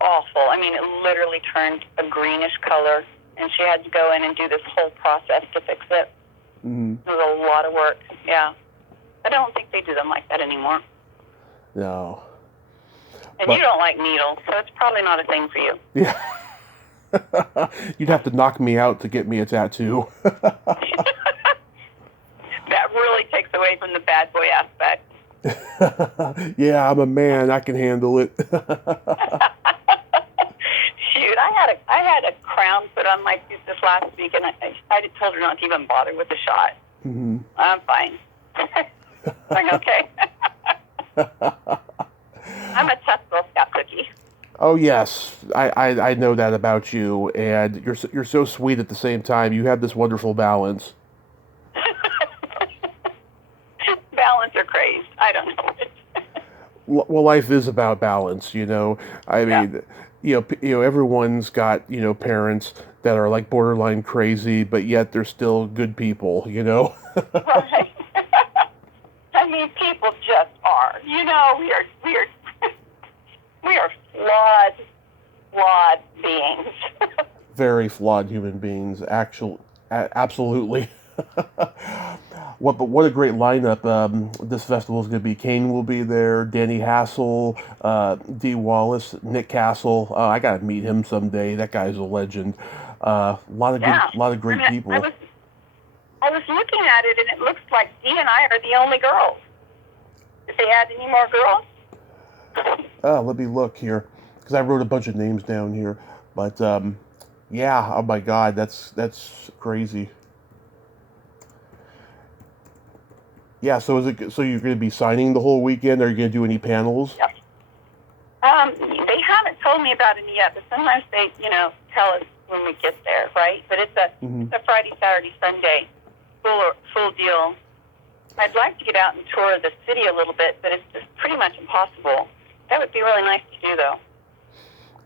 awful. I mean, it literally turned a greenish color, and she had to go in and do this whole process to fix it. It was a lot of work, yeah. I don't think they do them like that anymore. No. And you don't like needles, so it's probably not a thing for you. Yeah. You'd have to knock me out to get me a tattoo. That really takes away from the bad boy aspect. Yeah, I'm a man. I can handle it. Shoot, I had a crown put on my tooth this last week, and I told her not to even bother with the shot. I'm fine. I'm okay. I'm a tough Girl Scout cookie. Oh yes, I know that about you, and you're so sweet at the same time. You have this wonderful balance. Balance or craze? I don't know. Well, life is about balance, I mean, everyone's got parents that are like borderline crazy, but yet they're still good people, Right. I mean, people just are. We are flawed beings. Very flawed human beings, absolutely. What a great lineup. This festival is going to be, Kane will be there, Danny Hassel, Dee Wallace, Nick Castle. I got to meet him someday. That guy's a legend. A lot of great people. I was looking at it, and it looks like Dee and I are the only girls. Did they add any more girls? Let me look here, because I wrote a bunch of names down here. But yeah, oh my God, that's crazy. Yeah, so you're going to be signing the whole weekend? Are you going to do any panels? Yep. They haven't told me about any yet, but sometimes they, tell us when we get there, right? But it's a Friday, Saturday, Sunday, full deal. I'd like to get out and tour the city a little bit, but it's just pretty much impossible. That would be really nice to do, though.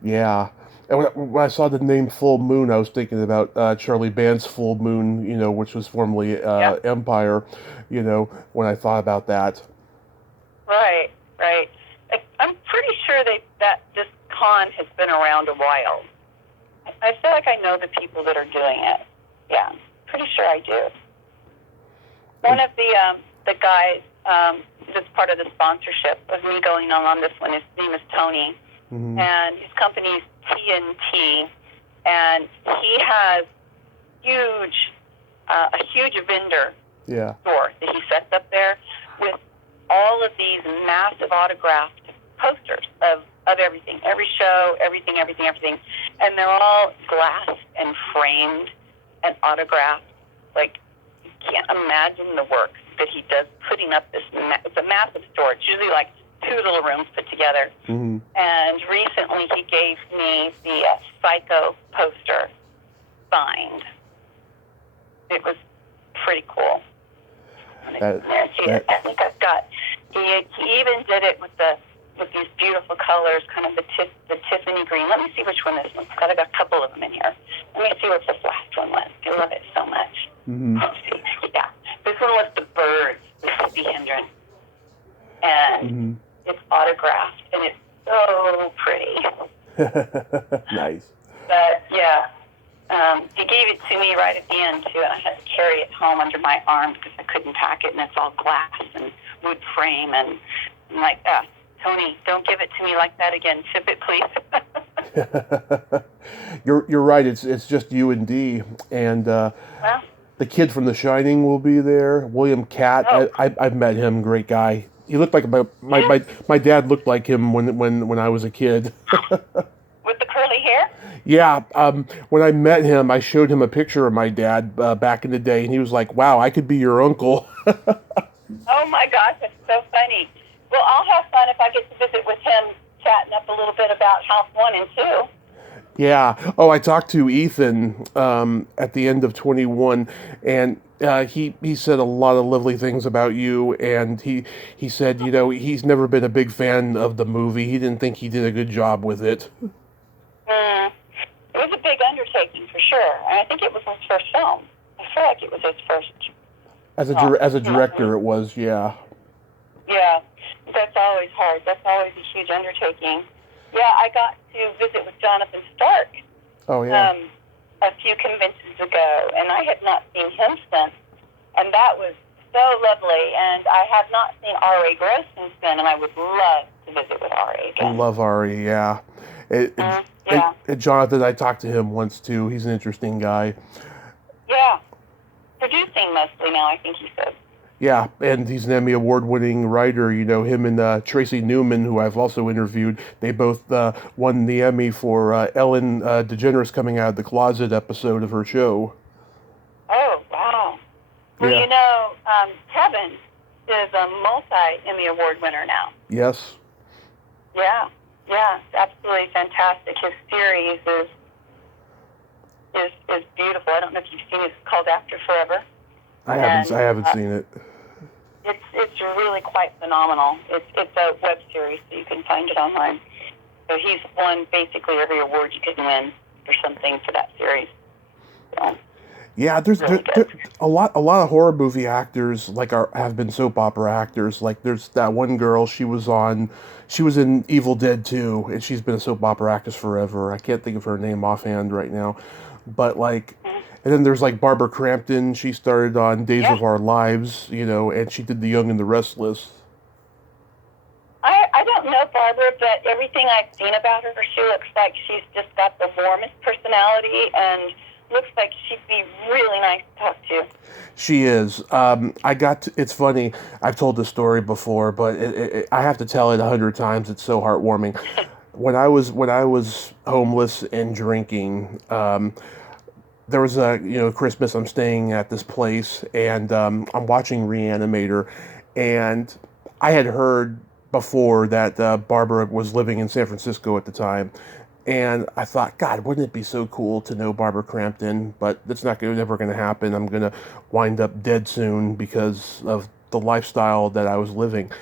Yeah. And when I saw the name Full Moon, I was thinking about Charlie Band's Full Moon, which was formerly Empire, when I thought about that. Right, right. I'm pretty sure that this con has been around a while. I feel like I know the people that are doing it. Yeah, pretty sure I do. One of the guys that's part of the sponsorship of me going on this one, his name is Tony, and his company is TNT, and he has a huge vendor store that he sets up there with all of these massive autographed posters of everything, every show, everything, and they're all glass and framed and autographed. Like, you can't imagine the work that he does putting up this. It's a massive store. It's usually like 2 little rooms put together. Mm-hmm. And recently he gave me the Psycho poster signed. It was pretty cool. I think I've got. He even did it with these beautiful colors, kind of the Tiffany green. Let me see which one this one's got. I got a couple of them in here. Let me see what this last one was. I love it so much. Mm-hmm. Let's see. Yeah, this one was the birds, the hippie hindrance, and it's autographed, and it's so pretty. Nice. But yeah. He gave it to me right at the end, too, and I had to carry it home under my arm because I couldn't pack it, and it's all glass and wood frame, and I'm like, Tony, don't give it to me like that again. Ship it, please. You're right. It's just you and Dee, and the kid from The Shining will be there. William Catt. Oh. I've met him. Great guy. He looked like my dad looked like him when I was a kid. With the curly hair? Yeah, when I met him, I showed him a picture of my dad back in the day, and he was like, wow, I could be your uncle. Oh, my gosh, that's so funny. Well, I'll have fun if I get to visit with him, chatting up a little bit about House 1 and 2. Yeah. Oh, I talked to Ethan at the end of 21, and he said a lot of lovely things about you, and he said, he's never been a big fan of the movie. He didn't think he did a good job with it. It was a big undertaking for sure, and I think it was his first film. I feel like it was his first. As a director, it was, yeah. Yeah, that's always hard. That's always a huge undertaking. Yeah, I got to visit with Jonathan Stark. Oh yeah. A few conventions ago, and I had not seen him since, and that was so lovely. And I have not seen R.A. Gross since then, and I would love to visit with R.A. again. I love R.A., yeah. Jonathan, I talked to him once too. He's an interesting guy. Yeah. Producing mostly now, I think he said. Yeah, and he's an Emmy Award-winning writer. Him and Tracy Newman, who I've also interviewed, they both won the Emmy for Ellen DeGeneres Coming Out of the Closet episode of her show. Oh, wow. Well, yeah. Kevin is a multi-Emmy Award winner now. Yes. Yeah, absolutely fantastic. His series is beautiful. I don't know if you've seen it. It's called After Forever. I haven't seen it. It's really quite phenomenal. It's a web series, so you can find it online. So he's won basically every award you could win for something for that series. So, yeah, there's a lot of horror movie actors have been soap opera actors. Like there's that one girl, she was in Evil Dead 2, and she's been a soap opera actress forever. I can't think of her name offhand right now, but and then there's Barbara Crampton. She started on Days of Our Lives, and she did The Young and the Restless. I don't know Barbara, but everything I've seen about her, she looks like she's just got the warmest personality and looks like she'd be really nice to talk to. She is. It's funny, I've told this story before, but I have to tell it 100 times. It's so heartwarming. When I was homeless and drinking, there was Christmas, I'm staying at this place, and I'm watching Reanimator, and I had heard before that Barbara was living in San Francisco at the time, and I thought, God, wouldn't it be so cool to know Barbara Crampton? But that's never going to happen. I'm going to wind up dead soon because of the lifestyle that I was living.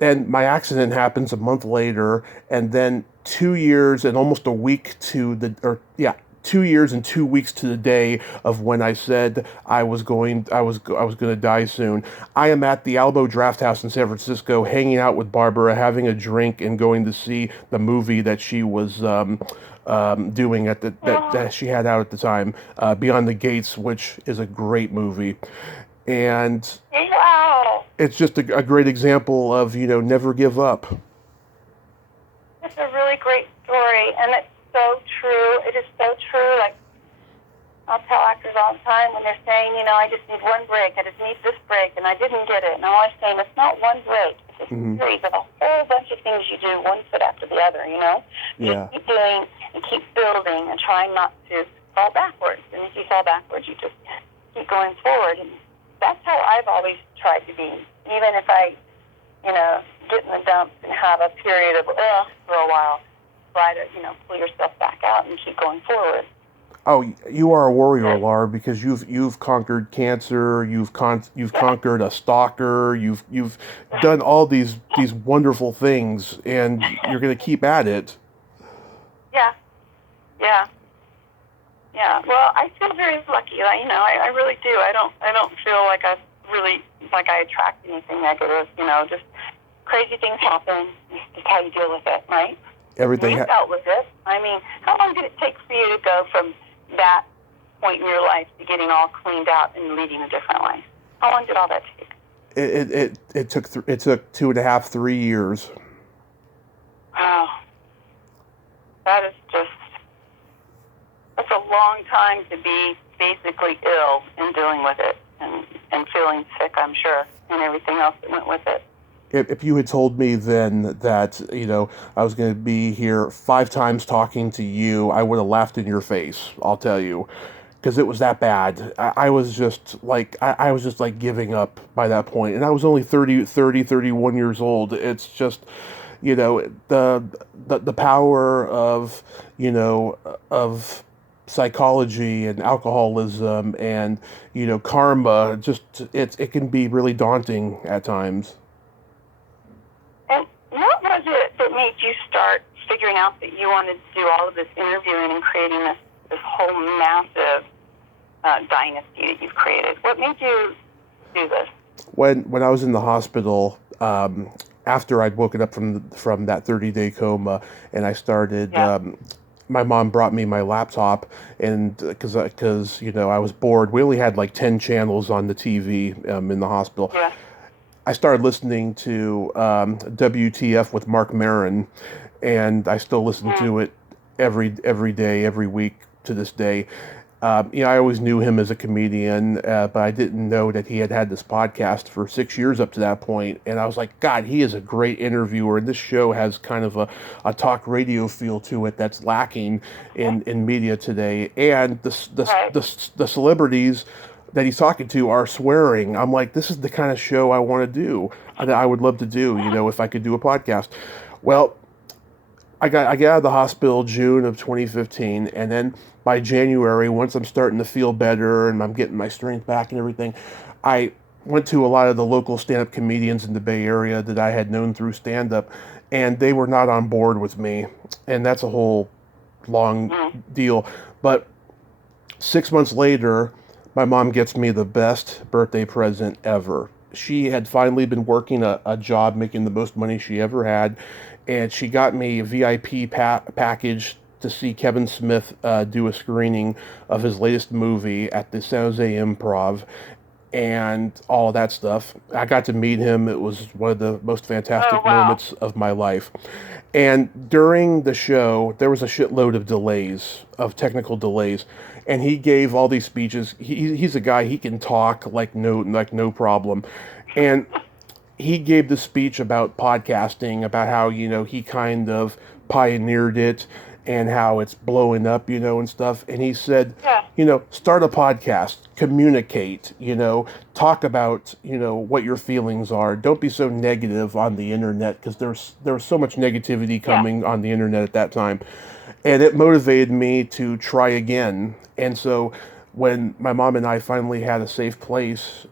And my accident happens a month later, and then 2 years and almost a week to the, or yeah, 2 years and 2 weeks to the day of when I said I was going to die soon. I am at the Alamo Draft House in San Francisco, hanging out with Barbara, having a drink, and going to see the movie that she was doing at that she had out at the time, Beyond the Gates, which is a great movie. And Wow. it's just a great example of, never give up. It's a really great story, and it's so true. It is so true. Like, I'll tell actors all the time when they're saying, I just need one break. I just need this break, and I didn't get it. And I'm always saying, it's not one break. It's a series of a whole bunch of things you do, one foot after the other, Yeah. Just keep doing and keep building and trying not to fall backwards. And if you fall backwards, you just keep going forward. And that's how I've always tried to be. Even if I, get in the dumps and have a period of for a while, try to, pull yourself back out and keep going forward. Oh, you are a warrior, Lar, because you've conquered cancer, you've conquered a stalker, you've done all these wonderful things, and you're going to keep at it. Yeah. Well, I feel very lucky. I really do. I don't feel like I attract anything negative. Just crazy things happen. Just how you deal with it, right? Everything. You dealt with it. How long did it take for you to go from that point in your life to getting all cleaned out and leading a different life? How long did all that take? It took 2.5, 3 years. Wow. That's a long time to be basically ill and dealing with it and feeling sick, I'm sure, and everything else that went with it. If you had told me then that, I was going to be here 5 times talking to you, I would have laughed in your face, I'll tell you, because it was that bad. I was just like giving up by that point, and I was only 31 years old. It's just, the power of, of psychology and alcoholism and, karma, just, it can be really daunting at times. And what was it that made you start figuring out that you wanted to do all of this interviewing and creating this whole massive dynasty that you've created? What made you do this? When I was in the hospital, after I'd woken up from that 30-day coma, and I started, my mom brought me my laptop, and because I was bored. We only had like 10 channels on the TV in the hospital. Yeah. I started listening to WTF with Mark Maron, and I still listen to it every day, every week to this day. I always knew him as a comedian, but I didn't know that he had this podcast for 6 years up to that point. And I was like, God, he is a great interviewer. And this show has kind of a talk radio feel to it that's lacking in media today. And the celebrities that he's talking to are swearing. I'm like, this is the kind of show I want to do, that I would love to do, if I could do a podcast. Well, I got out of the hospital June of 2015, and then by January, once I'm starting to feel better and I'm getting my strength back and everything, I went to a lot of the local stand-up comedians in the Bay Area that I had known through stand-up, and they were not on board with me, and that's a whole long deal. But 6 months later, my mom gets me the best birthday present ever. She had finally been working a job, making the most money she ever had, and she got me a VIP package to see Kevin Smith do a screening of his latest movie at the San Jose Improv and all of that stuff. I got to meet him. It was one of the most fantastic moments of my life. And during the show, there was a shitload of technical delays. And he gave all these speeches. He's a guy, he can talk like no problem. And he gave the speech about podcasting, about how, he kind of pioneered it and how it's blowing up, and stuff. And he said, start a podcast, communicate, talk about, what your feelings are. Don't be so negative on the internet, because there was so much negativity coming on the internet at that time. And it motivated me to try again. And so when my mom and I finally had a safe place,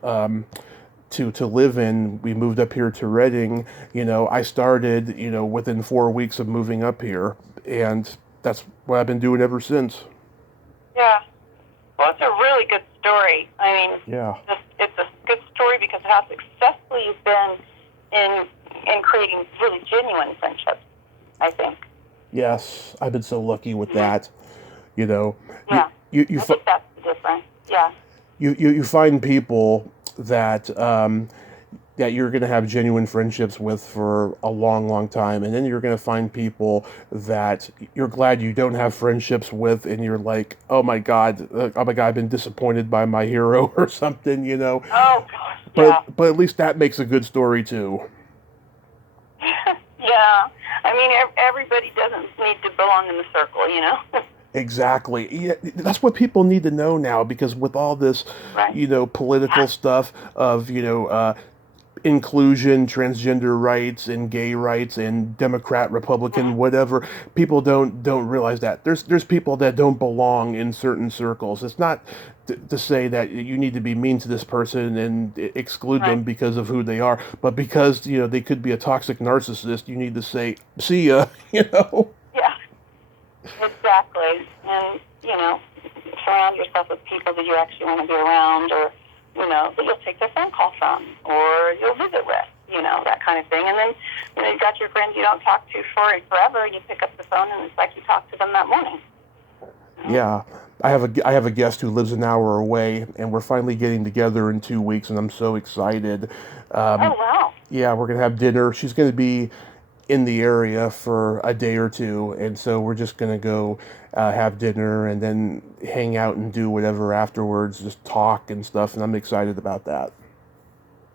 to live in. We moved up here to Reading. I started, within 4 weeks of moving up here, and that's what I've been doing ever since. Yeah. Well, it's a really good story. I mean, Yeah. it's a good story because of how successful you've been in creating really genuine friendships, I think. Yes, I've been so lucky with that. Yeah. I think that's the difference. Yeah. You find people that that you're going to have genuine friendships with for a long, long time, and then you're going to find people that you're glad you don't have friendships with, and you're like, oh my god, I've been disappointed by my hero or something. Oh gosh. Yeah. But at least that makes a good story too. Yeah. I mean, everybody doesn't need to belong in the circle, Exactly. Yeah, that's what people need to know now, because with all this, Right. political stuff of, inclusion, transgender rights, and gay rights, and Democrat, Republican, whatever, people don't realize that there's people that don't belong in certain circles. It's not to say that you need to be mean to this person and exclude them Right. because of who they are, but because they could be a toxic narcissist, you need to say, "See ya," Yeah. Exactly. And, surround yourself with people that you actually want to be around, or, that you'll take their phone call from, or you'll visit with, that kind of thing. And then, you've got your friends you don't talk to forever, and you pick up the phone, and it's like you talked to them that morning. Yeah, I have a guest who lives an hour away, and we're finally getting together in 2 weeks, and I'm so excited. Oh, wow. Yeah, we're gonna have dinner. She's gonna be in the area for a day or two, and so we're just gonna go have dinner and then hang out and do whatever afterwards, just talk and stuff. And I'm excited about that.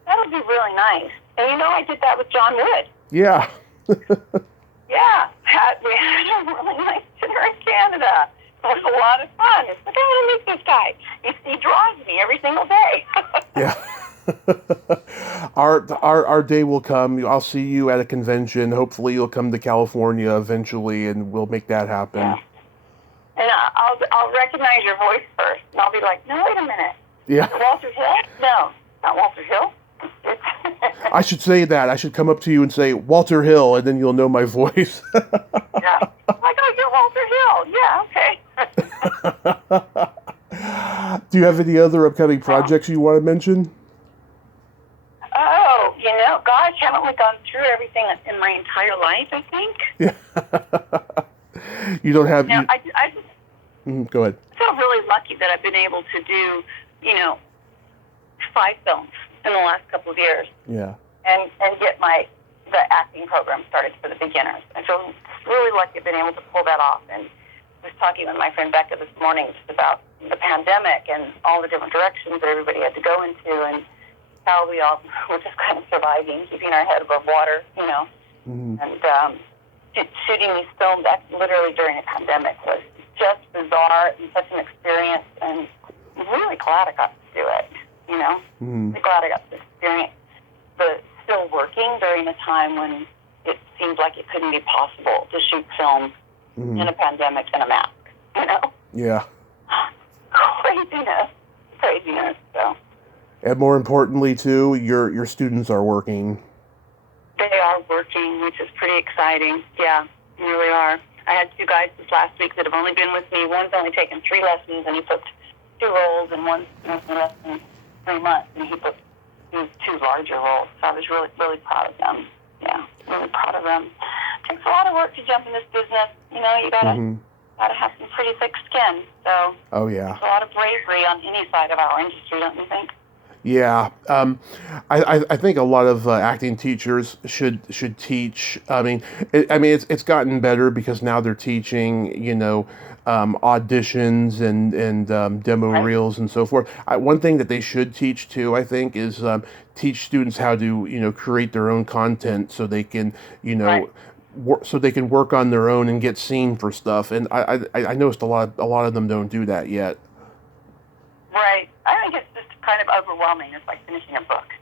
That'll be really nice. And, I did that with John Wood. Yeah. Yeah. We had a really nice dinner in Canada. It was a lot of fun. It's like, I want to meet this guy. He draws me every single day. Yeah. Our day will come. I'll see you at a convention. Hopefully you'll come to California eventually, and we'll make that happen. Yeah. And I'll recognize your voice first, and I'll be like, no, wait a minute. Yeah. Walter Hill? No, not Walter Hill. I should say that. I should come up to you and say, Walter Hill, and then you'll know my voice. Yeah. Like, oh, you're Walter Hill. Yeah, okay. Do you have any other upcoming projects you want to mention? Oh, gosh, haven't we gone through everything in my entire life, I think? Yeah. You don't have... I just go ahead. I feel really lucky that I've been able to do, 5 films in the last couple of years. Yeah. And get the acting program started for the beginners. I feel really lucky I've been able to pull that off. And I was talking with my friend Becca this morning just about the pandemic and all the different directions that everybody had to go into, and how we all were just kind of surviving, keeping our head above water, Mm-hmm. And shooting these films literally during a pandemic was just bizarre and such an experience, and I'm really glad I got to do it, Mm-hmm. I'm glad I got to experience the still working during a time when it seemed like it couldn't be possible to shoot films Mm-hmm. in a pandemic in a mask, Yeah. Craziness, so. And more importantly, too, your students are working. They are working, which is pretty exciting. Yeah, they really are. I had 2 guys this last week that have only been with me. One's only taken 3 lessons, and he took 2 roles, and one's been with me less than 3 months, and he took 2 larger roles. So I was really, really proud of them. Yeah, really proud of them. It takes a lot of work to jump in this business. You gotta have some pretty thick skin. So Oh yeah. it's a lot of bravery on any side of our industry, don't you think? Yeah, I think a lot of acting teachers should teach. It's gotten better because now they're teaching, auditions and demo Right. reels and so forth. One thing that they should teach too, I think, is teach students how to create their own content so they can Right. so they can work on their own and get seen for stuff. And I noticed a lot of them don't do that yet. Right. I think it's just kind of overwhelming. It's like finishing a book,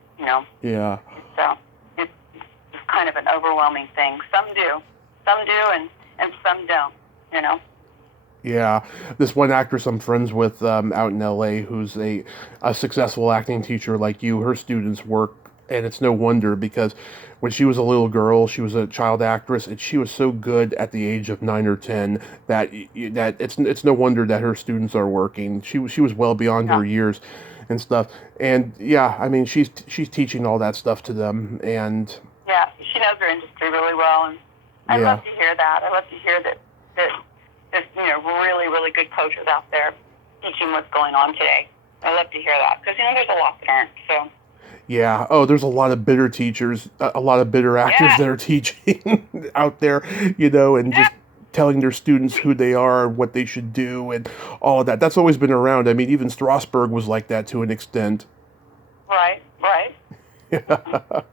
Yeah. So it's kind of an overwhelming thing. Some do, and some don't, Yeah, this one actress I'm friends with out in LA who's a successful acting teacher like you, her students work, and it's no wonder because when she was a little girl, she was a child actress, and she was so good at the age of 9 or 10 that that it's no wonder that her students are working. She was well beyond Yeah. her years and stuff, and yeah, I mean she's teaching all that stuff to them, and Yeah, she knows her industry really well, and I yeah. love to hear that. I love to hear that there's really really good coaches out there teaching what's going on today. I love to hear that because there's a lot that aren't. So Yeah. Oh, there's a lot of bitter teachers, a lot of bitter actors yeah, that are teaching out there, and yeah, just telling their students who they are and what they should do and all of that. That's always been around. I mean, even Strasberg was like that to an extent. right, right, yeah.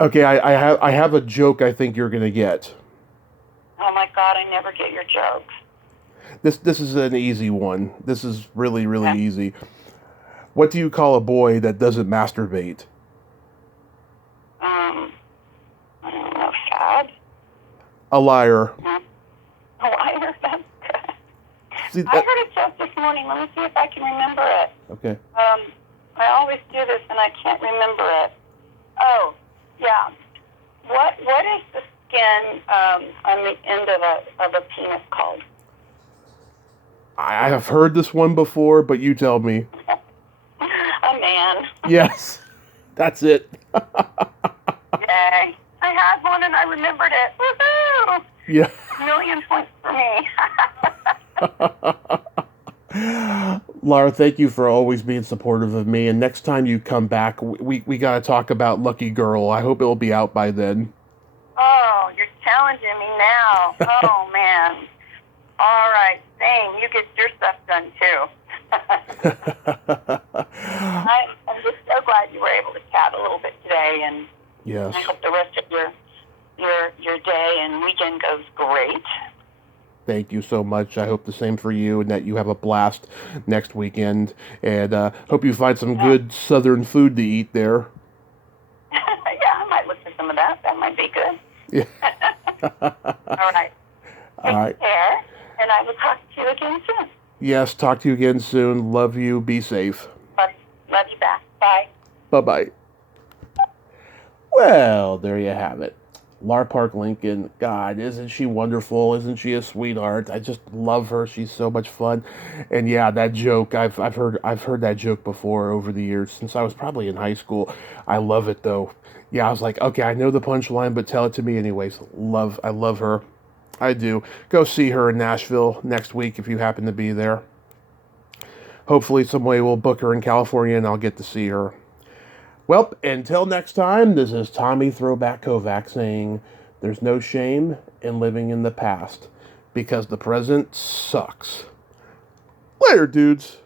Okay, I have a joke I think you're gonna get. Oh my God, I never get your jokes. This is an easy one. This is really, really Yeah. easy. What do you call a boy that doesn't masturbate? I don't know, sad. A liar. Oh, I heard that. See I that? heard a joke this morning. Let me see if I can remember it. Okay. I always do this and I can't remember it. Oh, yeah. What is the skin on the end of a penis called? I have heard this one before, but you tell me. A man. Yes, that's it. Yay. I had one and I remembered it. Woohoo! Yeah. Million points for me. Lara, thank you for always being supportive of me. And next time you come back, we got to talk about Lucky Girl. I hope it'll be out by then. Oh, you're challenging me now. Oh, man. All right. Same. You get your stuff done, too. I'm just so glad you were able to chat a little bit today, and Yes. I hope the rest of your day and weekend goes great. Thank you so much. I hope the same for you and that you have a blast next weekend. And hope you find some good Southern food to eat there. Yeah, I might look for some of that. That might be good. Yeah. All right. All right. Take care, and I will talk to you again soon. Yes, talk to you again soon. Love you. Be safe. Love you back. Bye. Bye-bye. Well, there you have it. Lar Park Lincoln. God, isn't she wonderful? Isn't she a sweetheart? I just love her. She's so much fun. And yeah, that joke, I've heard that joke before over the years since I was probably in high school. I love it though. Yeah, I was like, okay, I know the punchline, but tell it to me anyways. I love her. I do. Go see her in Nashville next week if you happen to be there. Hopefully some way we'll book her in California and I'll get to see her. Well, until next time, this is Tommy Throwback Kovac saying there's no shame in living in the past because the present sucks. Later, dudes.